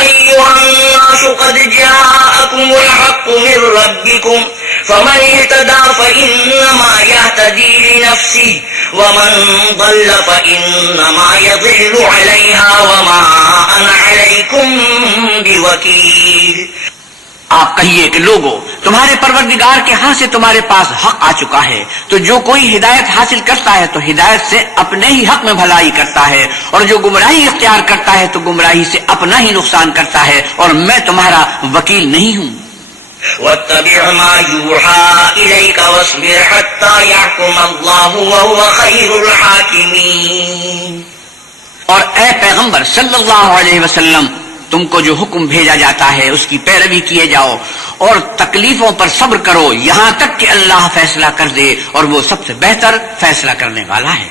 أيها الناس قد جاءكم الحق من ربكم فمن اهتدى فإنما يهتدي لنفسه ومن ضل فإنما يضل عليها وما أنا عليكم بوكيل. آپ کہیے کہ لوگو تمہارے پروردگار کے ہاں سے تمہارے پاس حق آ چکا ہے، تو جو کوئی ہدایت حاصل کرتا ہے تو ہدایت سے اپنے ہی حق میں بھلائی کرتا ہے، اور جو گمراہی اختیار کرتا ہے تو گمراہی سے اپنا ہی نقصان کرتا ہے، اور میں تمہارا وکیل نہیں ہوں. واتبع ما يوحى إليك واصبر حتى يحكم الله وهو خير الحاكمين. اور اے پیغمبر صلی اللہ علیہ وسلم تم کو جو حکم بھیجا جاتا ہے اس کی پیروی کیے جاؤ اور تکلیفوں پر صبر کرو یہاں تک کہ اللہ فیصلہ کر دے، اور وہ سب سے بہتر فیصلہ کرنے والا ہے.